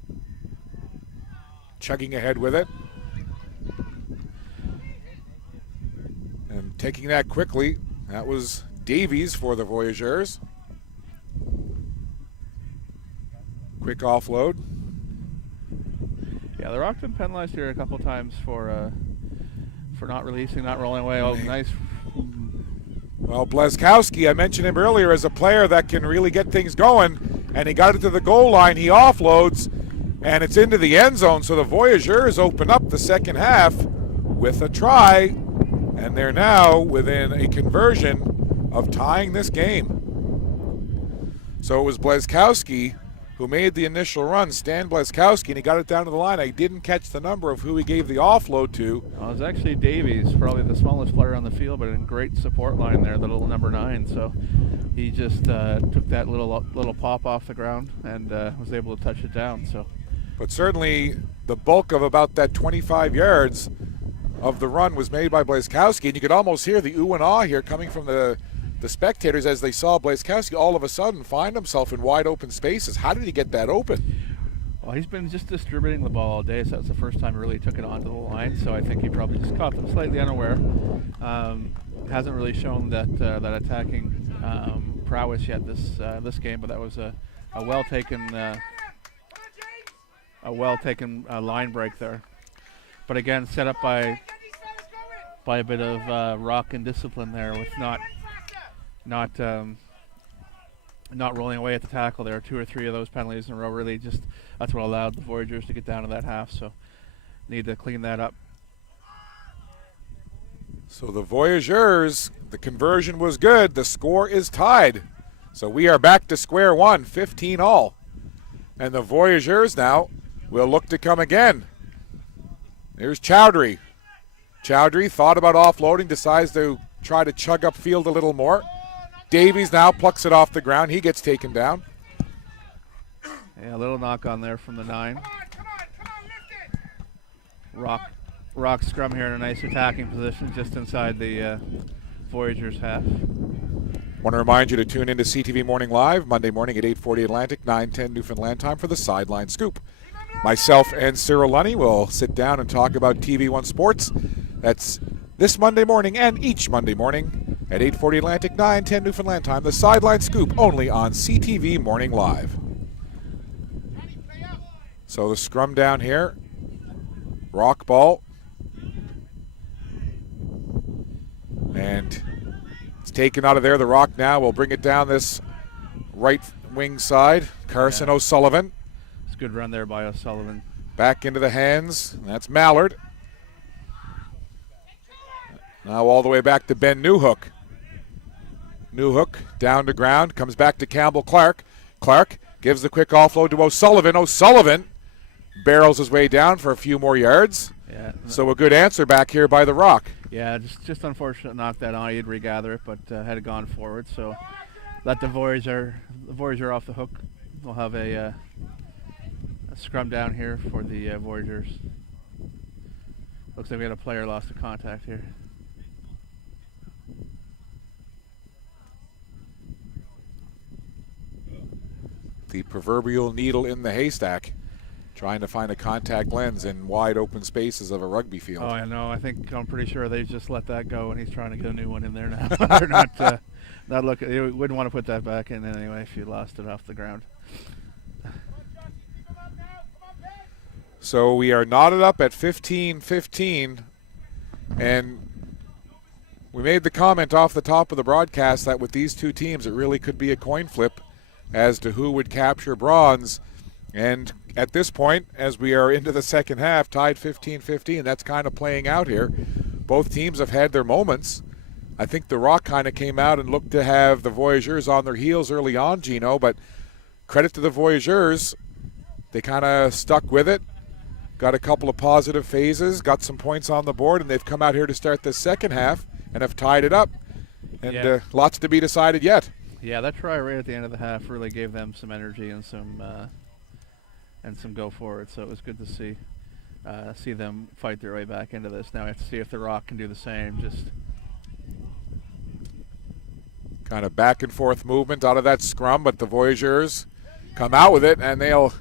chugging ahead with it. And taking that quickly, that was Davies for the Voyageurs. Quick offload. Yeah, the Rock's been penalized here a couple times for not releasing, not rolling away. Oh, nice. Well, Blazkowski, I mentioned him earlier as a player that can really get things going, and he got it to the goal line. He offloads, and it's into the end zone. So the Voyageurs open up the second half with a try, and they're now within a conversion of tying this game. So it was Blazkowski who made the initial run, Stan Blazkowski, and he got it down to the line. I didn't catch the number of who he gave the offload to. Well, it was actually Davies, probably the smallest player on the field, but in great support line there, the little number 9. So he just took that little pop off the ground and was able to touch it down. So, but certainly the bulk of about that 25 yards of the run was made by Blazkowski, and you could almost hear the ooh and ah here coming from the spectators as they saw Blazkowski all of a sudden find himself in wide open spaces. How did he get that open? Well, he's been just distributing the ball all day, so that's the first time he really took it onto the line. So I think he probably just caught them slightly unaware. Hasn't really shown that attacking prowess yet this game, but that was a well taken line break there. But again, set up by a bit of rock and discipline there, with not rolling away at the tackle. There are 2 or 3 of those penalties in a row. Really, just that's what allowed the Voyageurs to get down to that half. So, need to clean that up. So the Voyageurs, the conversion was good. The score is tied. So we are back to square one, 15 all. And the Voyageurs now will look to come again. There's Chowdhury. Chowdhury thought about offloading, decides to try to chug upfield a little more. Davies now plucks it off the ground. He gets taken down. Yeah, a little knock on there from the 9. Rock scrum here in a nice attacking position just inside the Voyageurs half. Want to remind you to tune into CTV Morning Live Monday morning at 8:40 Atlantic, 9:10 Newfoundland time for the Sideline Scoop. Myself and Cyril Lunny will sit down and talk about TV1 Sports. That's this Monday morning and each Monday morning at 8:40 Atlantic, 9:10 Newfoundland time. The Sideline Scoop only on CTV Morning Live. So the scrum down here. Rock ball. And it's taken out of there. The Rock now will bring it down this right wing side. Carson O'Sullivan. It's a good run there by O'Sullivan. Back into the hands. That's Mallard. Now all the way back to Ben Newhook. Newhook down to ground. Comes back to Campbell Clark. Clark gives the quick offload to O'Sullivan. O'Sullivan barrels his way down for a few more yards. Yeah. So a good answer back here by the Rock. Yeah, just unfortunate knock that on. He'd regather it, but had gone forward. So let the Voyager off the hook. We'll have a scrum down here for the Voyageurs. Looks like we had a player lost to contact here. The proverbial needle in the haystack, trying to find a contact lens in wide open spaces of a rugby field. Oh, I know. I'm pretty sure they just let that go, and he's trying to get a new one in there now. They're not looking. You wouldn't want to put that back in anyway if you lost it off the ground. So we are knotted up at 15-15, and we made the comment off the top of the broadcast that with these two teams, it really could be a coin flip as to who would capture bronze. And at this point, as we are into the second half, tied 15-15, that's kind of playing out here. Both teams have had their moments. I think the Rock kind of came out and looked to have the Voyageurs on their heels early on, Gino, but credit to the Voyageurs. They kind of stuck with it, got a couple of positive phases, got some points on the board, and they've come out here to start the second half and have tied it up. And lots to be decided yet. Yeah, that try right at the end of the half really gave them some energy and some go forward. So it was good to see them fight their way back into this. Now we have to see if the Rock can do the same. Just kind of back and forth movement out of that scrum, but the Voyageurs come out with it, and they'll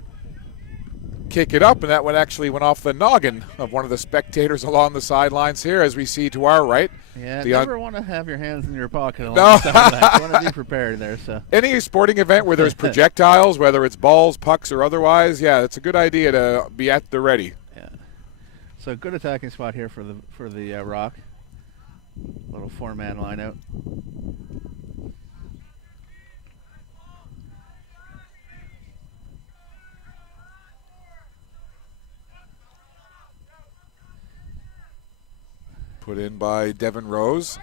kick it up, and that one actually went off the noggin of one of the spectators along the sidelines here, as we see to our right. Yeah, never want to have your hands in your pocket. No. You want to be prepared there. So any sporting event where there's projectiles, whether it's balls, pucks, or otherwise, yeah, it's a good idea to be at the ready. Yeah. So good attacking spot here for the Rock. Little 4-man line out. Put in by Devin Rose.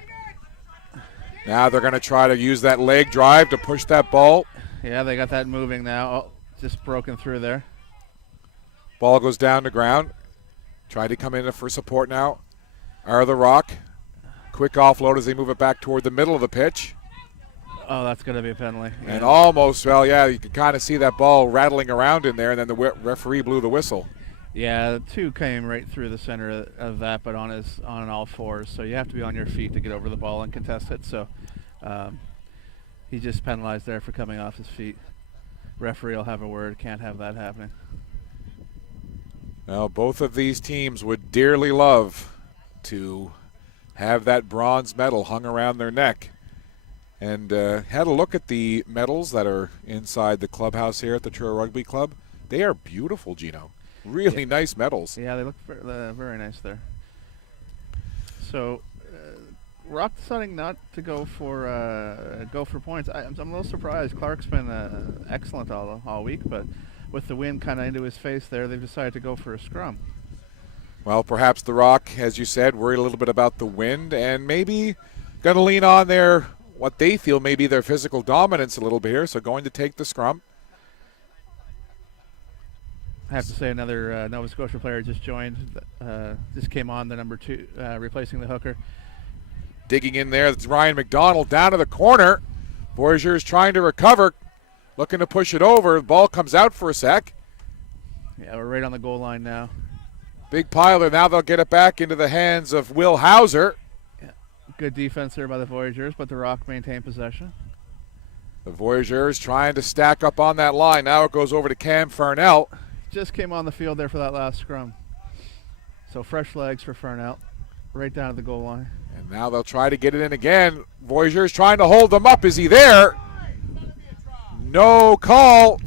Now they're going to try to use that leg drive to push that ball. Yeah, they got that moving now. Oh, just broken through there. Ball goes down to ground. Trying to come in for support now are the Rock. Quick offload as they move it back toward the middle of the pitch. Oh, that's going to be a penalty. Yeah. And almost, well, yeah, you could kind of see that ball rattling around in there, and then the referee blew the whistle. Yeah, the 2 came right through the center of that, but on all fours. So you have to be on your feet to get over the ball and contest it. So he just penalized there for coming off his feet. Referee will have a word. Can't have that happening. Well, both of these teams would dearly love to have that bronze medal hung around their neck. And had a look at the medals that are inside the clubhouse here at the Truro Rugby Club. They are beautiful, Gino. Really nice medals. Yeah, they look very nice there. So, Rock deciding not to go for points. I'm a little surprised. Clark's been excellent all week, but with the wind kind of into his face there, they've decided to go for a scrum. Well, perhaps the Rock, as you said, worried a little bit about the wind, and maybe going to lean on what they feel may be their physical dominance a little bit here, so going to take the scrum. I have to say another Nova Scotia player just joined. Just came on, the number 2, replacing the hooker. Digging in there, it's Ryan McDonald down to the corner. Voyageurs trying to recover, looking to push it over. The ball comes out for a sec. Yeah, we're right on the goal line now. Big pile there. Now they'll get it back into the hands of Will Hauser. Yeah. Good defense there by the Voyageurs, but the Rock maintain possession. The Voyageurs trying to stack up on that line. Now it goes over to Cam Farnell. Just came on the field there for that last scrum. So fresh legs for Farnell, right down to the goal line. And now they'll try to get it in again. Voyageurs trying to hold them up. Is he there? No call.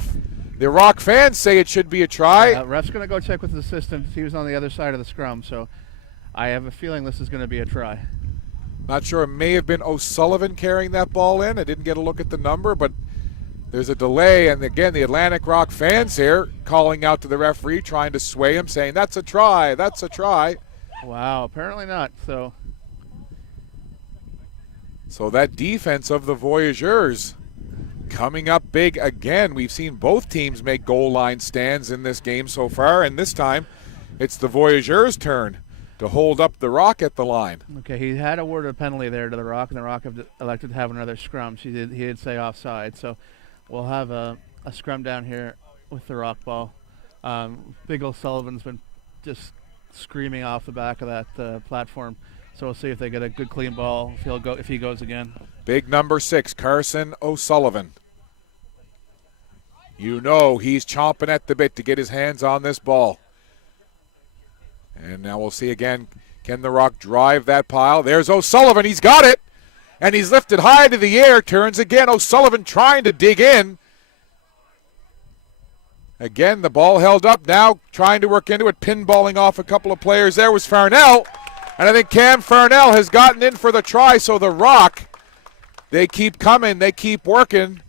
The Rock fans say it should be a try. Ref's going to go check with his assistant. He was on the other side of the scrum, so I have a feeling this is going to be a try. Not sure. It may have been O'Sullivan carrying that ball in. I didn't get a look at the number, but there's a delay. And again, the Atlantic Rock fans here calling out to the referee, trying to sway him, saying, that's a try, that's a try. Wow, apparently not. So that defense of the Voyageurs coming up big again. We've seen both teams make goal line stands in this game so far, and this time it's the Voyageurs' turn to hold up the Rock at the line. Okay, he had awarded a penalty there to the Rock, and the Rock have elected to have another scrum. He did say offside, so we'll have a scrum down here with the Rock ball. Big O'Sullivan's been just screaming off the back of that platform, so we'll see if they get a good clean ball, if he goes again. Big number 6, Carson O'Sullivan. You know he's chomping at the bit to get his hands on this ball. And now we'll see again, can the Rock drive that pile? There's O'Sullivan, he's got it! And he's lifted high to the air, turns again. O'Sullivan trying to dig in. Again, the ball held up, now trying to work into it, pinballing off a couple of players. There was Farnell, and I think Cam Farnell has gotten in for the try, so the Rock, they keep coming, they keep working.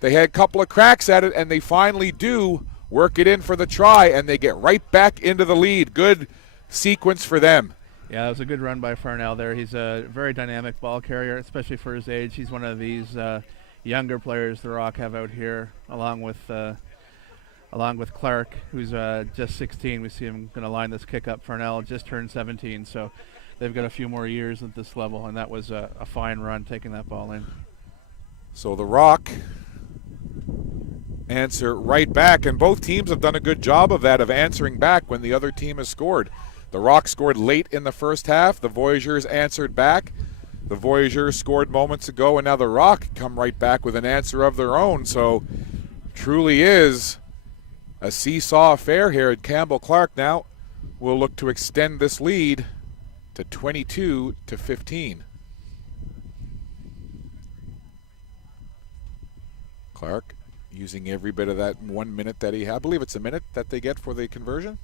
They had a couple of cracks at it, and they finally do work it in for the try, and they get right back into the lead. Good sequence for them. Yeah, it was a good run by Farnell there. He's a very dynamic ball carrier, especially for his age. He's one of these younger players the Rock have out here, along with Clark, who's just 16. We see him going to line this kick up. Farnell just turned 17, so they've got a few more years at this level, and that was a fine run taking that ball in. So the Rock answer right back, and both teams have done a good job of that, of answering back when the other team has scored. The Rock scored late in the first half. The Voyageurs answered back. The Voyageurs scored moments ago, and now the Rock come right back with an answer of their own. So truly is a seesaw affair here, and Campbell Clark now will look to extend this lead to 22-15. Clark using every bit of that 1 minute that he had. I believe it's a minute that they get for the conversion.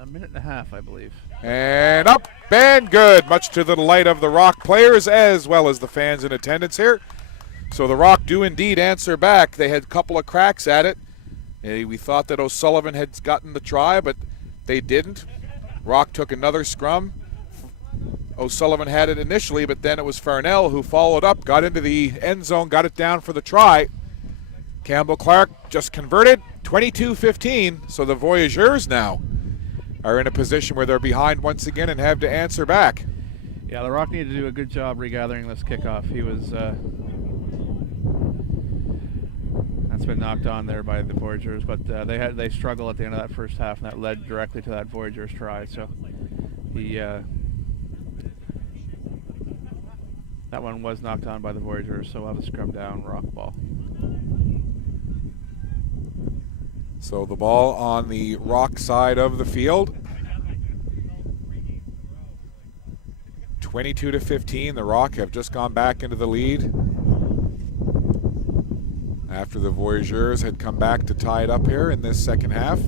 A minute and a half, I believe. And up and good, much to the delight of the Rock players as well as the fans in attendance here. So the Rock do indeed answer back. They had a couple of cracks at it. We thought that O'Sullivan had gotten the try, but they didn't. Rock took another scrum. O'Sullivan had it initially, but then it was Farnell who followed up, got into the end zone, got it down for the try. Campbell Clark just converted, 22-15. So the Voyageurs now are in a position where they're behind once again and have to answer back. Yeah, the Rock needed to do a good job regathering this kickoff. He was that's been knocked on there by the Voyageurs, but they struggled at the end of that first half, and that led directly to that Voyageurs try. So that one was knocked on by the Voyageurs, so we'll have a scrum down, Rock ball. So the ball on the Rock side of the field. 22-15. The Rock have just gone back into the lead after the Voyageurs had come back to tie it up here in this second half.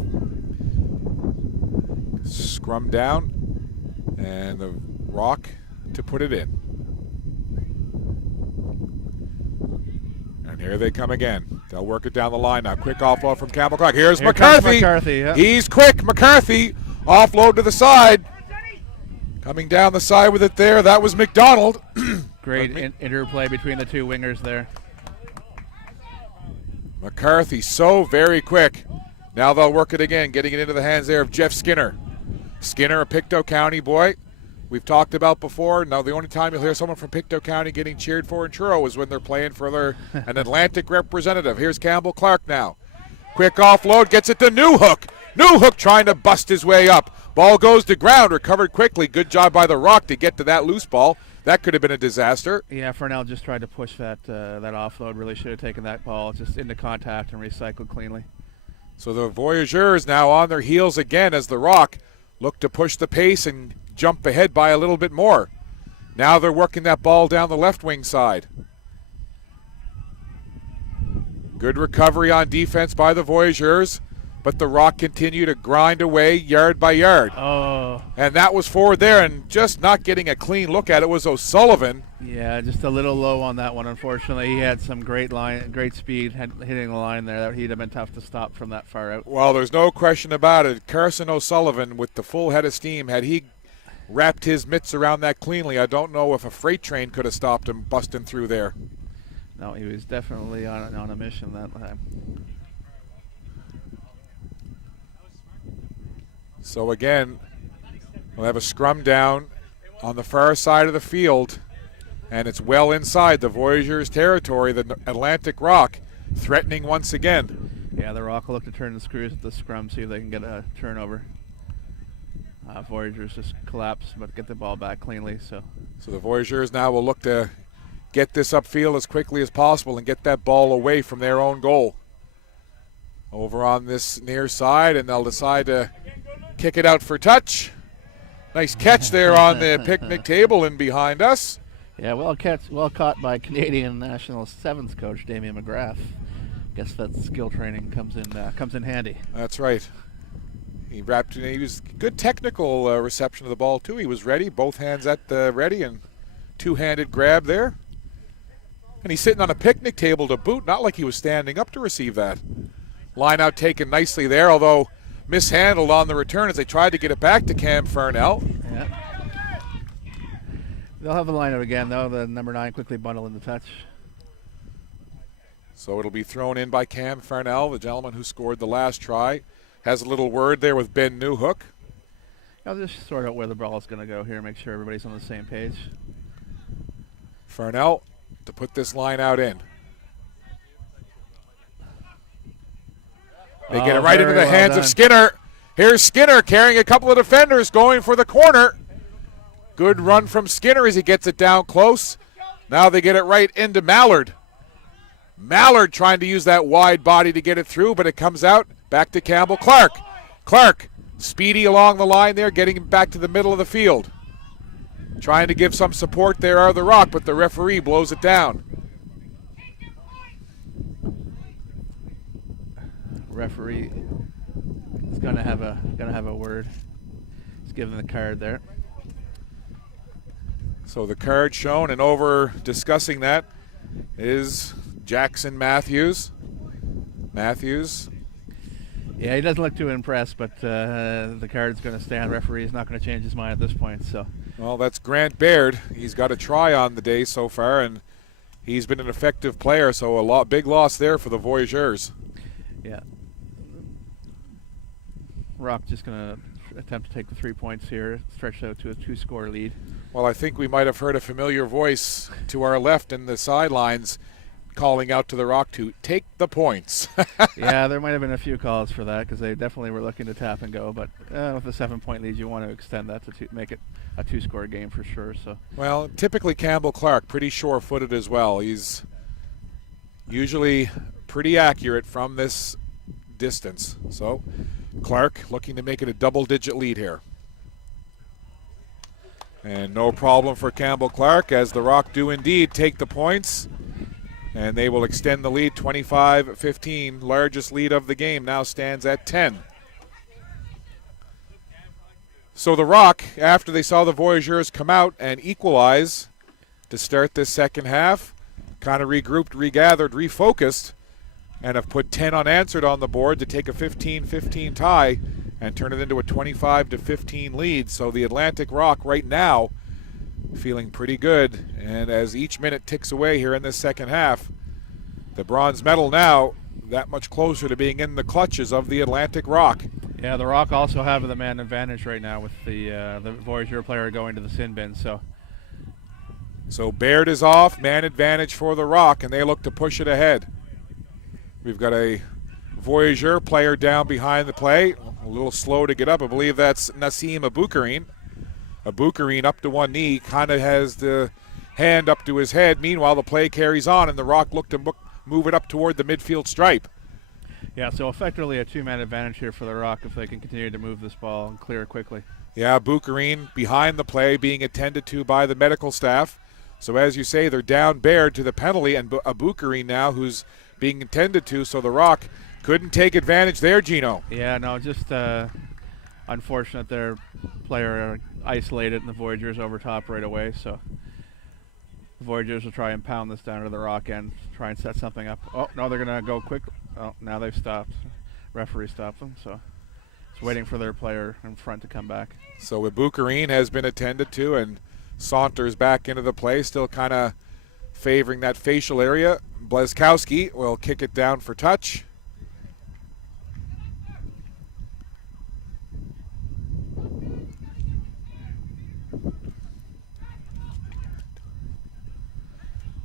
Scrum down, and the Rock to put it in. And here they come again. They'll work it down the line now. Quick offload from Campbell Clark. Here's Here McCarthy. Yeah. He's quick. McCarthy offload to the side. Coming down the side with it there. That was McDonald. Great interplay between the two wingers there. McCarthy so very quick. Now they'll work it again, getting it into the hands there of Jeff Skinner. Skinner, a Pictou County boy. We've talked about before. Now the only time you'll hear someone from Pictou County getting cheered for in Truro is when they're playing for an Atlantic representative. Here's Campbell Clark now. Quick offload, gets it to Newhook. Newhook trying to bust his way up. Ball goes to ground, recovered quickly. Good job by the Rock to get to that loose ball. That could have been a disaster. Yeah, Farnell just tried to push that offload. Really should have taken that ball just into contact and recycled cleanly. So the Voyageurs now on their heels again as the Rock look to push the pace and jump ahead by a little bit more. Now they're working that ball down the left wing side. Good recovery on defense by the Voyageurs, but the Rock continue to grind away yard by yard. Oh. And that was forward there, and just not getting a clean look at it was O'Sullivan. Yeah, just a little low on that one, unfortunately. He had some great speed hitting the line there. He'd have been tough to stop from that far out. Well, there's no question about it. Carson O'Sullivan with the full head of steam, had he wrapped his mitts around that cleanly, I don't know if a freight train could have stopped him busting through there. No, he was definitely on a mission that time. So again, we'll have a scrum down on the far side of the field, and it's well inside the Voyageurs' territory, the Atlantic Rock, threatening once again. Yeah, the Rock will look to turn the screws at the scrum, see if they can get a turnover. Voyageurs just collapse, but get the ball back cleanly. So the Voyageurs now will look to get this upfield as quickly as possible and get that ball away from their own goal. Over on this near side, and they'll decide to kick it out for touch. Nice catch there on the picnic table and behind us. Yeah, well caught by Canadian National Sevens coach Damien McGrath. Guess that skill training comes in handy. That's right. He was good technical reception of the ball too. He was ready, both hands at the ready, and two-handed grab there. And he's sitting on a picnic table to boot, not like he was standing up to receive that. Line out taken nicely there, although mishandled on the return as they tried to get it back to Cam Farnell. Yeah. They'll have the line out again, though. The number 9 quickly bundle in the touch. So it'll be thrown in by Cam Farnell, the gentleman who scored the last try. Has a little word there with Ben Newhook. I'll just sort out where the ball is going to go here, make sure everybody's on the same page. Farnell to put this line out in. They get it right into the hands of Skinner. Here's Skinner carrying a couple of defenders going for the corner. Good run from Skinner as he gets it down close. Now they get it right into Mallard. Mallard trying to use that wide body to get it through, but it comes out Back to Campbell Clark. Clark, speedy along the line there, getting him back to the middle of the field. Trying to give some support there are the Rock, but the referee blows it down. Referee is gonna have a word. He's giving the card there. So the card shown, and over discussing that is Jackson Matthews. Matthews. Yeah, he doesn't look too impressed, but the card's going to stand. Referee's not going to change his mind at this point. So, well, that's Grant Baird. He's got a try on the day so far, and he's been an effective player. So big loss there for the Voyageurs. Yeah. Rock just going to attempt to take the 3 points here, stretch out to a 2-score lead. Well, I think we might have heard a familiar voice to our left in the sidelines calling out to the Rock to take the points. Yeah, there might have been a few calls for that because they definitely were looking to tap and go. But with a 7-point lead, you want to extend that to make it a 2-score game for sure. So. Well, typically Campbell Clark, pretty sure-footed as well. He's usually pretty accurate from this distance. So Clark looking to make it a double-digit lead here. And no problem for Campbell Clark as the Rock do indeed take the points. And they will extend the lead 25-15. Largest lead of the game now stands at 10. So the Rock, after they saw the Voyageurs come out and equalize to start this second half, kind of regrouped, regathered, refocused, and have put 10 unanswered on the board to take a 15-15 tie and turn it into a 25-15 lead. So the Atlantic Rock right now feeling pretty good, and as each minute ticks away here in this second half, the bronze medal now that much closer to being in the clutches of the Atlantic Rock. Yeah, the Rock also have the man advantage right now with the Voyager player going to the sin bin. So Baird is off, man advantage for the Rock, and they look to push it ahead. We've got a Voyager player down behind the play, a little slow to get up. I believe that's Nassim Aboukarine. Aboukarine up to one knee, kind of has the hand up to his head. Meanwhile, the play carries on, and the Rock look to move it up toward the midfield stripe. Yeah, so effectively a 2-man advantage here for the Rock if they can continue to move this ball and clear it quickly. Yeah, Aboukarine behind the play, being attended to by the medical staff. So as you say, they're down Baird to the penalty, and Aboukarine now who's being attended to, so the Rock couldn't take advantage there, Gino. Yeah, no, just unfortunate their player isolated and the Voyageurs over top right away, so the Voyageurs will try and pound this down to the Rock end, try and set something up. Oh, no, they're going to go quick. Oh, now they've stopped. Referee stopped them, so it's waiting for their player in front to come back. So Aboukarine has been attended to and saunters back into the play, still kind of favoring that facial area. Bleskowski will kick it down for touch.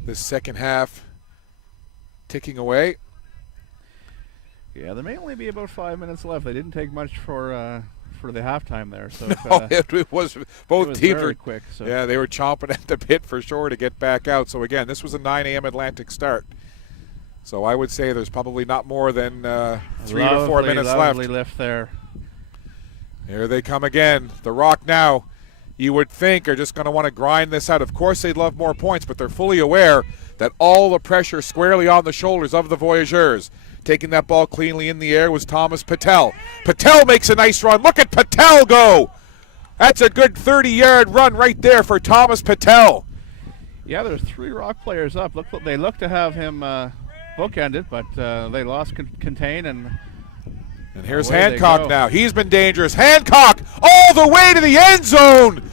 This second half ticking away. Yeah, there may only be about 5 minutes left. They didn't take much for the halftime there. So no, it was both it was teams very were quick. So. Yeah, they were chomping at the bit for sure to get back out. So again, this was a 9 a.m. Atlantic start. So I would say there's probably not more than 3 to 4 minutes left. Lovely lift there. Here they come again. The Rock now, you would think, are just going to want to grind this out. Of course, they'd love more points, but they're fully aware that all the pressure squarely on the shoulders of the Voyageurs. Taking that ball cleanly in the air was Thomas Patel. Patel makes a nice run. Look at Patel go. That's a good 30-yard run right there for Thomas Patel. Yeah, there's 3 Rock players up. They look to have him bookended, but they lost contain and here's Hancock now. He's been dangerous. Hancock all the way to the end zone.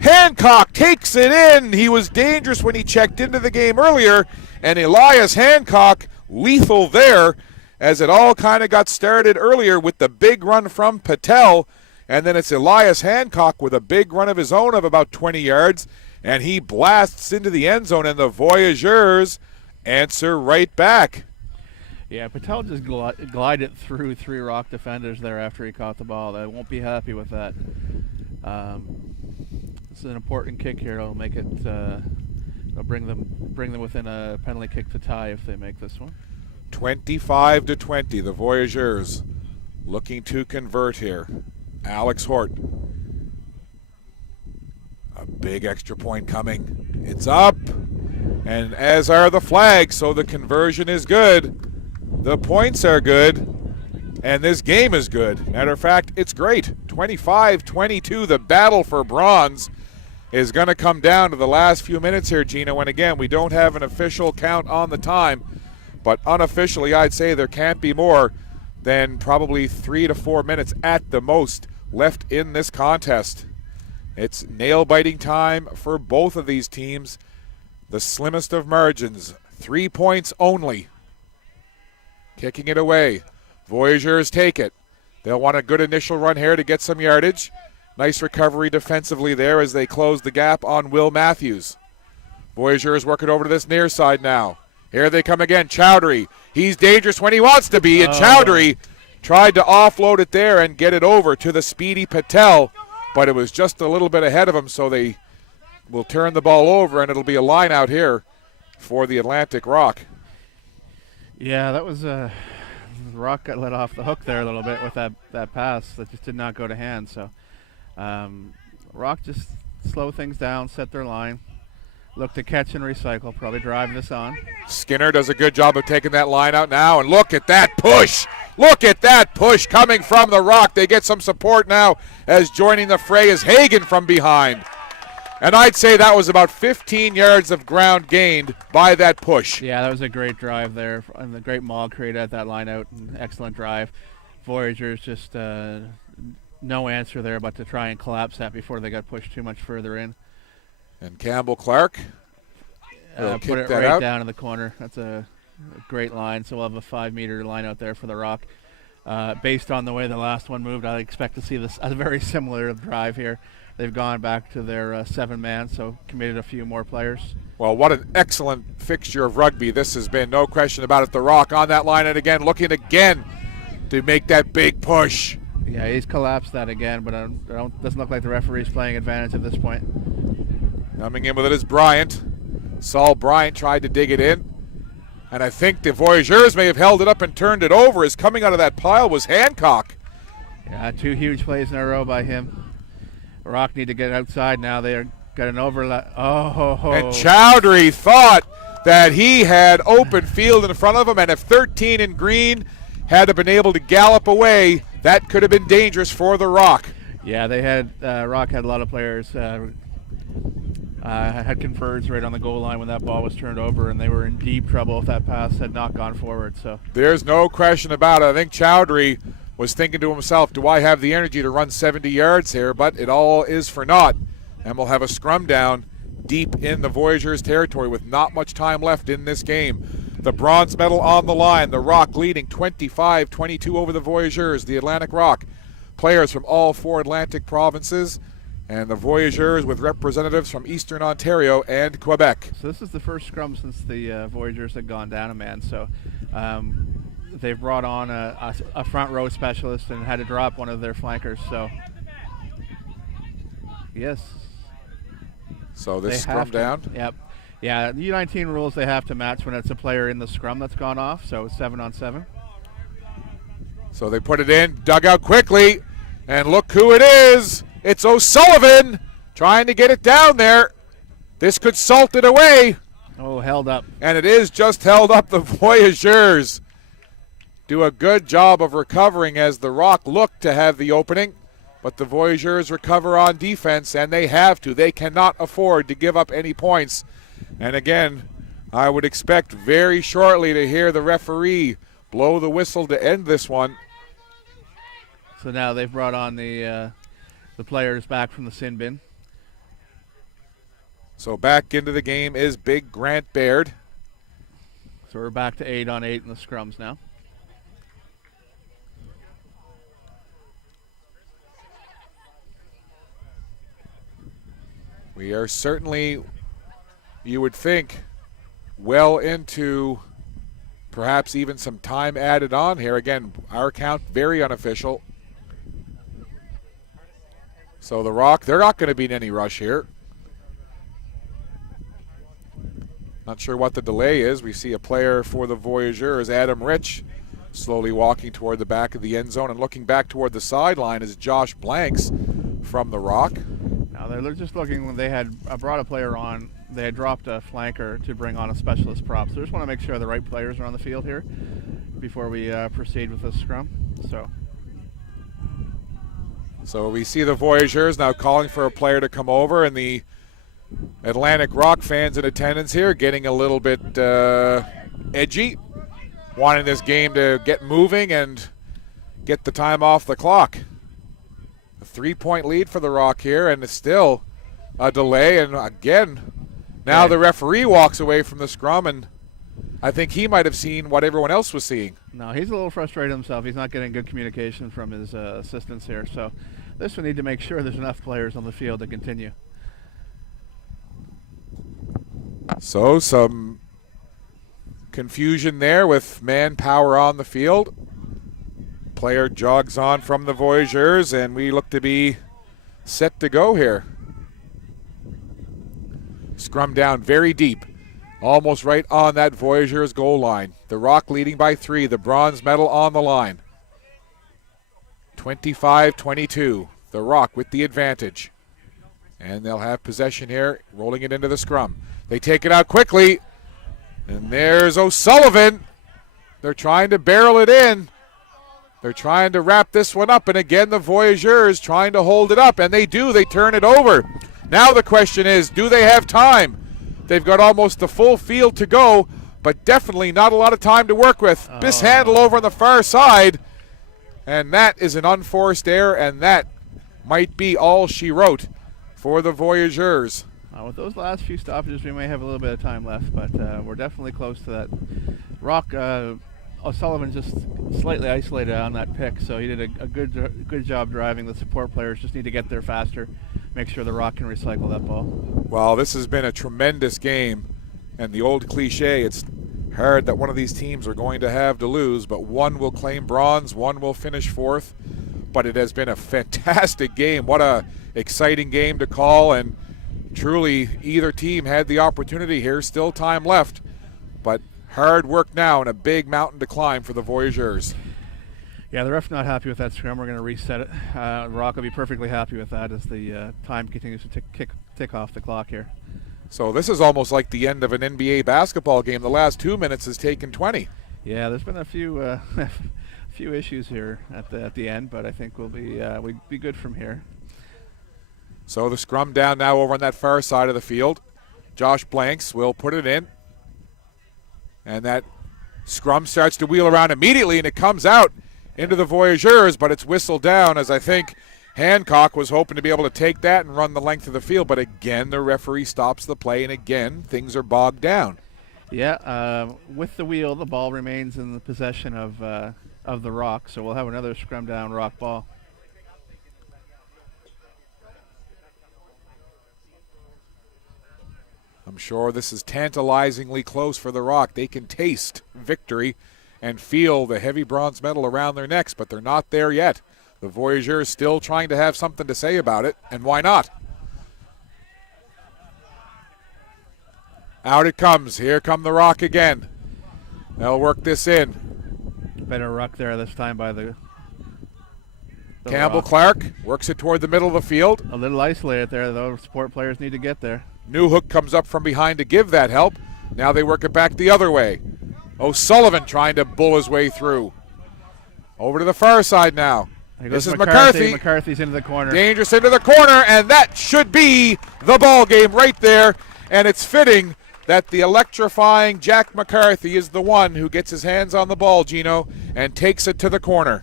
Hancock takes it in. He was dangerous when he checked into the game earlier, and Elias Hancock lethal there as it all kind of got started earlier with the big run from Patel, and then it's Elias Hancock with a big run of his own of about 20 yards, and he blasts into the end zone, and the Voyageurs answer right back. Yeah, Patel just glided through 3 Rock defenders there after he caught the ball. They won't be happy with that. This is an important kick here. It'll make it. It'll bring them within a penalty kick to tie if they make this one. 25-20. The Voyageurs looking to convert here. Alex Hort. A big extra point coming. It's up, and as are the flags, so the conversion is good. The points are good, and this game is good. Matter of fact, it's great. 25-22, the battle for bronze is going to come down to the last few minutes here, Gina, when again, we don't have an official count on the time, but unofficially I'd say there can't be more than probably 3 to 4 minutes at the most left in this contest. It's nail-biting time for both of these teams. The slimmest of margins, 3 points only. Kicking it away. Voyageurs take it. They'll want a good initial run here to get some yardage. Nice recovery defensively there as they close the gap on Will Matthews. Voyageurs working over to this near side now. Here they come again. Chowdhury. He's dangerous when he wants to be, and Chowdhury tried to offload it there and get it over to the speedy Patel, but it was just a little bit ahead of him, so they will turn the ball over, and it'll be a line out here for the Atlantic Rock. Yeah, that was Rock got let off the hook there a little bit with that pass that just did not go to hand. So Rock just slow things down, set their line, look to catch and recycle, probably drive this on. Skinner does a good job of taking that line out now, and look at that push. Look at that push coming from the Rock. They get some support now as joining the fray is Hagen from behind. And I'd say that was about 15 yards of ground gained by that push. Yeah, that was a great drive there, and the great maul created at that line out. Excellent drive. Voyageurs just no answer there but to try and collapse that before they got pushed too much further in. And Campbell Clark put it right down in the corner. That's a great line, so we'll have a 5-meter line out there for the Rock. Based on the way the last one moved, I expect to see this a very similar drive here. They've gone back to their 7-man, so committed a few more players. Well, what an excellent fixture of rugby this has been, no question about it. The Rock on that line, and again, looking again to make that big push. Yeah, he's collapsed that again, but doesn't look like the referee's playing advantage at this point. Coming in with it is Bryant. Saul Bryant tried to dig it in, and I think the Voyageurs may have held it up and turned it over, as coming out of that pile was Hancock. Yeah, 2 huge plays in a row by him. Rock need to get outside now. They got an overlap. And Chowdhury thought that he had open field in front of him, and if 13 in green had been able to gallop away, that could have been dangerous for the Rock. Yeah, they had Rock had a lot of players. Had converged right on the goal line when that ball was turned over, and they were in deep trouble if that pass had not gone forward. So there's no question about it. I think Chowdhury was thinking to himself, do I have the energy to run 70 yards here? But it all is for naught, and we'll have a scrum down deep in the Voyageurs territory with not much time left in this game. The bronze medal on the line, the Rock leading 25-22 over the Voyageurs, the Atlantic Rock. Players from all 4 Atlantic provinces, and the Voyageurs with representatives from Eastern Ontario and Quebec. So this is the first scrum since the Voyageurs had gone down a man. So they've brought on a front row specialist and had to drop one of their flankers. So yes. So this scrum down? Yep. Yeah, the U19 rules, they have to match when it's a player in the scrum that's gone off, so it's 7-on-7. So they put it in, dug out quickly, and look who it is. It's O'Sullivan trying to get it down there. This could salt it away. Oh, held up. And it is just held up. The Voyageurs do a good job of recovering as the Rock look to have the opening. But the Voyageurs recover on defense, and they have to. They cannot afford to give up any points. And again, I would expect very shortly to hear the referee blow the whistle to end this one. So now they've brought on the players back from the sin bin. So back into the game is Big Grant Baird. So we're back to 8-on-8 in the scrums now. We are certainly, you would think, well into perhaps even some time added on here. Again, our count very unofficial. So the Rock, they're not going to be in any rush here. Not sure what the delay is. We see a player for the Voyageurs, Adam Rich, Slowly walking toward the back of the end zone and looking back toward the sideline is Josh Blanks from the Rock. Now they're just looking when they had brought a player on. They had dropped a flanker to bring on a specialist prop. So just want to make sure the right players are on the field here before we proceed with this scrum. So we see the Voyageurs now calling for a player to come over, and the Atlantic Rock fans in attendance here getting a little bit edgy, wanting this game to get moving and get the time off the clock. A 3-point lead for the Rock here, and it's still a delay. And again, now the referee walks away from the scrum, and I think he might have seen what everyone else was seeing. No, he's a little frustrated himself. He's not getting good communication from his assistants here. So this will need to make sure there's enough players on the field to continue. So some confusion there with manpower on the field. Player jogs on from the Voyageurs, and we look to be set to go here. Scrum down very deep, almost right on that Voyageurs goal line. The Rock leading by 3, the bronze medal on the line. 25-22, the Rock with the advantage. And they'll have possession here, rolling it into the scrum. They take it out quickly, and there's O'Sullivan. They're trying to barrel it in. They're trying to wrap this one up, and again the Voyageurs trying to hold it up, and they do. They turn it over. Now the question is, do they have time? They've got almost the full field to go, but definitely not a lot of time to work with. Mishandle over on the far side, and that is an unforced error, and that might be all she wrote for the Voyageurs. With those last few stoppages, we may have a little bit of time left, but we're definitely close to that. Rock, O'Sullivan just slightly isolated on that pick, so he did a good job driving. The support players just need to get there faster, make sure the Rock can recycle that ball. Well, this has been a tremendous game, and the old cliche, it's hard that one of these teams are going to have to lose, but one will claim bronze, one will finish fourth. But it has been a fantastic game. What a exciting game to call, and truly either team had the opportunity here. Still time left, but hard work now and a big mountain to climb for the Voyageurs. Yeah, the ref's not happy with that scrum. We're going to reset it. Rock will be perfectly happy with that as the time continues to tick off the clock here. So this is almost like the end of an NBA basketball game. The last 2 minutes has taken 20. Yeah, there's been a few few issues here at the end, but I think we'll be good from here. So the scrum down now over on that far side of the field. Josh Blanks will put it in. And that scrum starts to wheel around immediately, and it comes out into the Voyageurs, but it's whistled down as I think Hancock was hoping to be able to take that and run the length of the field. But again, the referee stops the play, and again, things are bogged down. Yeah, with the wheel, the ball remains in the possession of the Rock, so we'll have another scrum down Rock ball. I'm sure this is tantalizingly close for the Rock. They can taste victory and feel the heavy bronze medal around their necks, but they're not there yet. The Voyageurs still trying to have something to say about it, and why not? Out it comes. Here come the Rock again. They'll work this in. Better ruck there this time by the Campbell Rock. Clark works it toward the middle of the field. A little isolated there, though. Support players need to get there. Newhook comes up from behind to give that help. Now they work it back the other way. O'Sullivan trying to bull his way through. Over to the far side now. This is McCarthy. McCarthy's into the corner. Dangerous into the corner, and that should be the ball game right there. And it's fitting that the electrifying Jack McCarthy is the one who gets his hands on the ball, Gino, and takes it to the corner.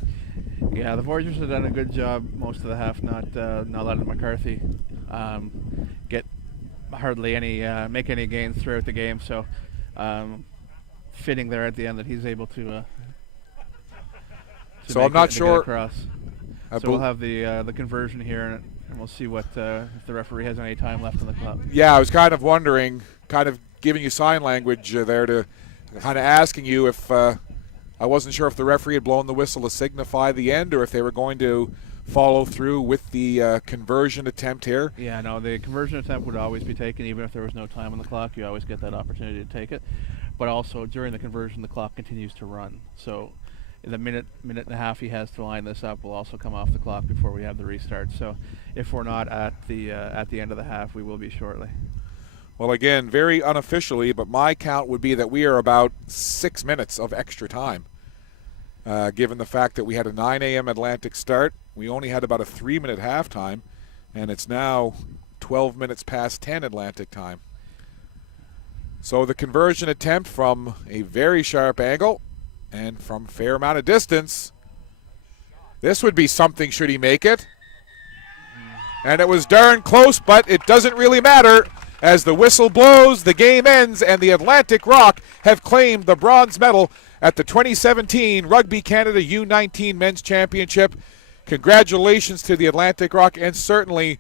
Yeah, the Voyageurs have done a good job most of the half, not letting McCarthy get hardly any make any gains throughout the game. So fitting there at the end that he's able to so I'm not sure. Across. So we'll have the conversion here, and we'll see what if the referee has any time left in the clock. Yeah, I was kind of wondering, kind of giving you sign language there to kind of asking you if I wasn't sure if the referee had blown the whistle to signify the end or if they were going to follow through with the conversion attempt here. Yeah, no, the conversion attempt would always be taken even if there was no time on the clock. You always get that opportunity to take it. But also during the conversion, the clock continues to run. So the minute and a half he has to line this up will also come off the clock before we have the restart. So if we're not at the end of the half, we will be shortly. Well, again, very unofficially, but my count would be that we are about 6 minutes of extra time. Given the fact that we had a 9 a.m. Atlantic start, we only had about a 3-minute halftime, and it's now 12 minutes past 10 Atlantic time. So the conversion attempt from a very sharp angle and from a fair amount of distance. This would be something should he make it. And it was darn close, but it doesn't really matter. As the whistle blows, the game ends, and the Atlantic Rock have claimed the bronze medal at the 2017 Rugby Canada U19 Men's Championship. Congratulations to the Atlantic Rock, and certainly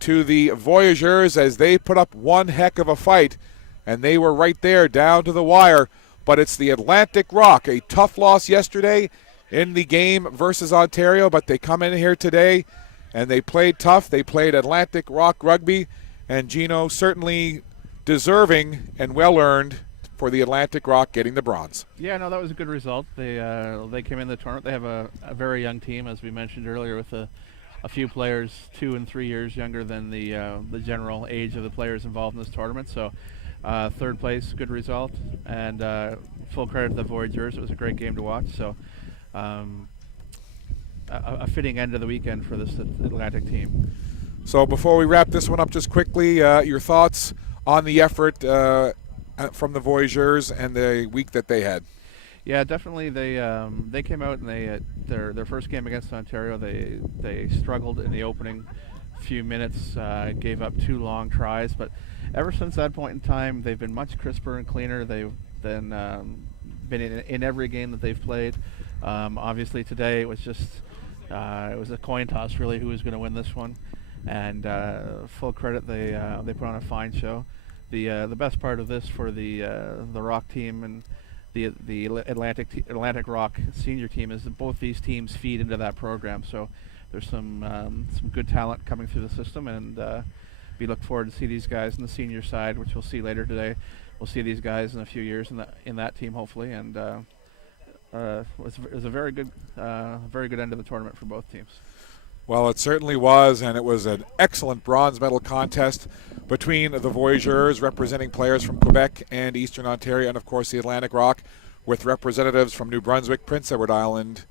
to the Voyageurs, as they put up one heck of a fight, and they were right there down to the wire. But it's the Atlantic Rock, a tough loss yesterday in the game versus Ontario, but they come in here today and they played tough. They played Atlantic Rock rugby, and Gino, certainly deserving and well-earned for the Atlantic Rock getting the bronze. Yeah, no, that was a good result. They came in the tournament. They have a very young team, as we mentioned earlier, with a few players 2 and 3 years younger than the general age of the players involved in this tournament. So third place, good result, and full credit to the Voyageurs. It was a great game to watch. So a fitting end of the weekend for this Atlantic team. So before we wrap this one up, just quickly, your thoughts on the effort from the Voyageurs and the week that they had. Yeah, definitely. They came out and their first game against Ontario. They struggled in the opening few minutes, gave up 2 long tries, but ever since that point in time, they've been much crisper and cleaner. They've been in every game that they've played. Obviously today it was a coin toss really who was going to win this one, and full credit, they put on a fine show. The best part of this for the Rock team and the Atlantic Rock senior team is that both these teams feed into that program. So there's some good talent coming through the system, and we look forward to see these guys in the senior side, which we'll see later today. We'll see these guys in a few years in that team hopefully, and it was a very good end of the tournament for both teams. Well, it certainly was, and it was an excellent bronze medal contest between the Voyageurs, representing players from Quebec and Eastern Ontario, and of course the Atlantic Rock, with representatives from New Brunswick, Prince Edward Island,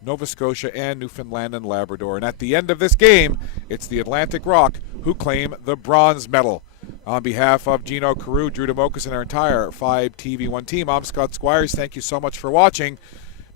Nova Scotia, and Newfoundland and Labrador. And at the end of this game, it's the Atlantic Rock who claim the bronze medal. On behalf of Gino Carew, Drew DeMocus, and our entire 5TV1 team, I'm Scott Squires. Thank you so much for watching.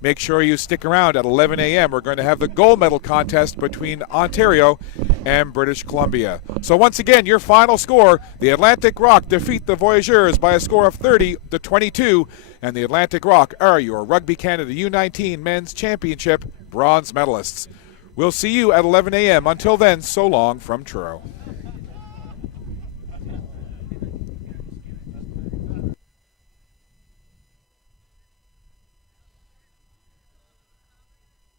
Make sure you stick around at 11 a.m. We're going to have the gold medal contest between Ontario and British Columbia. So once again, your final score, the Atlantic Rock defeat the Voyageurs by a score of 30-22, and the Atlantic Rock are your Rugby Canada U19 Men's Championship bronze medalists. We'll see you at 11 a.m. Until then, so long from Truro.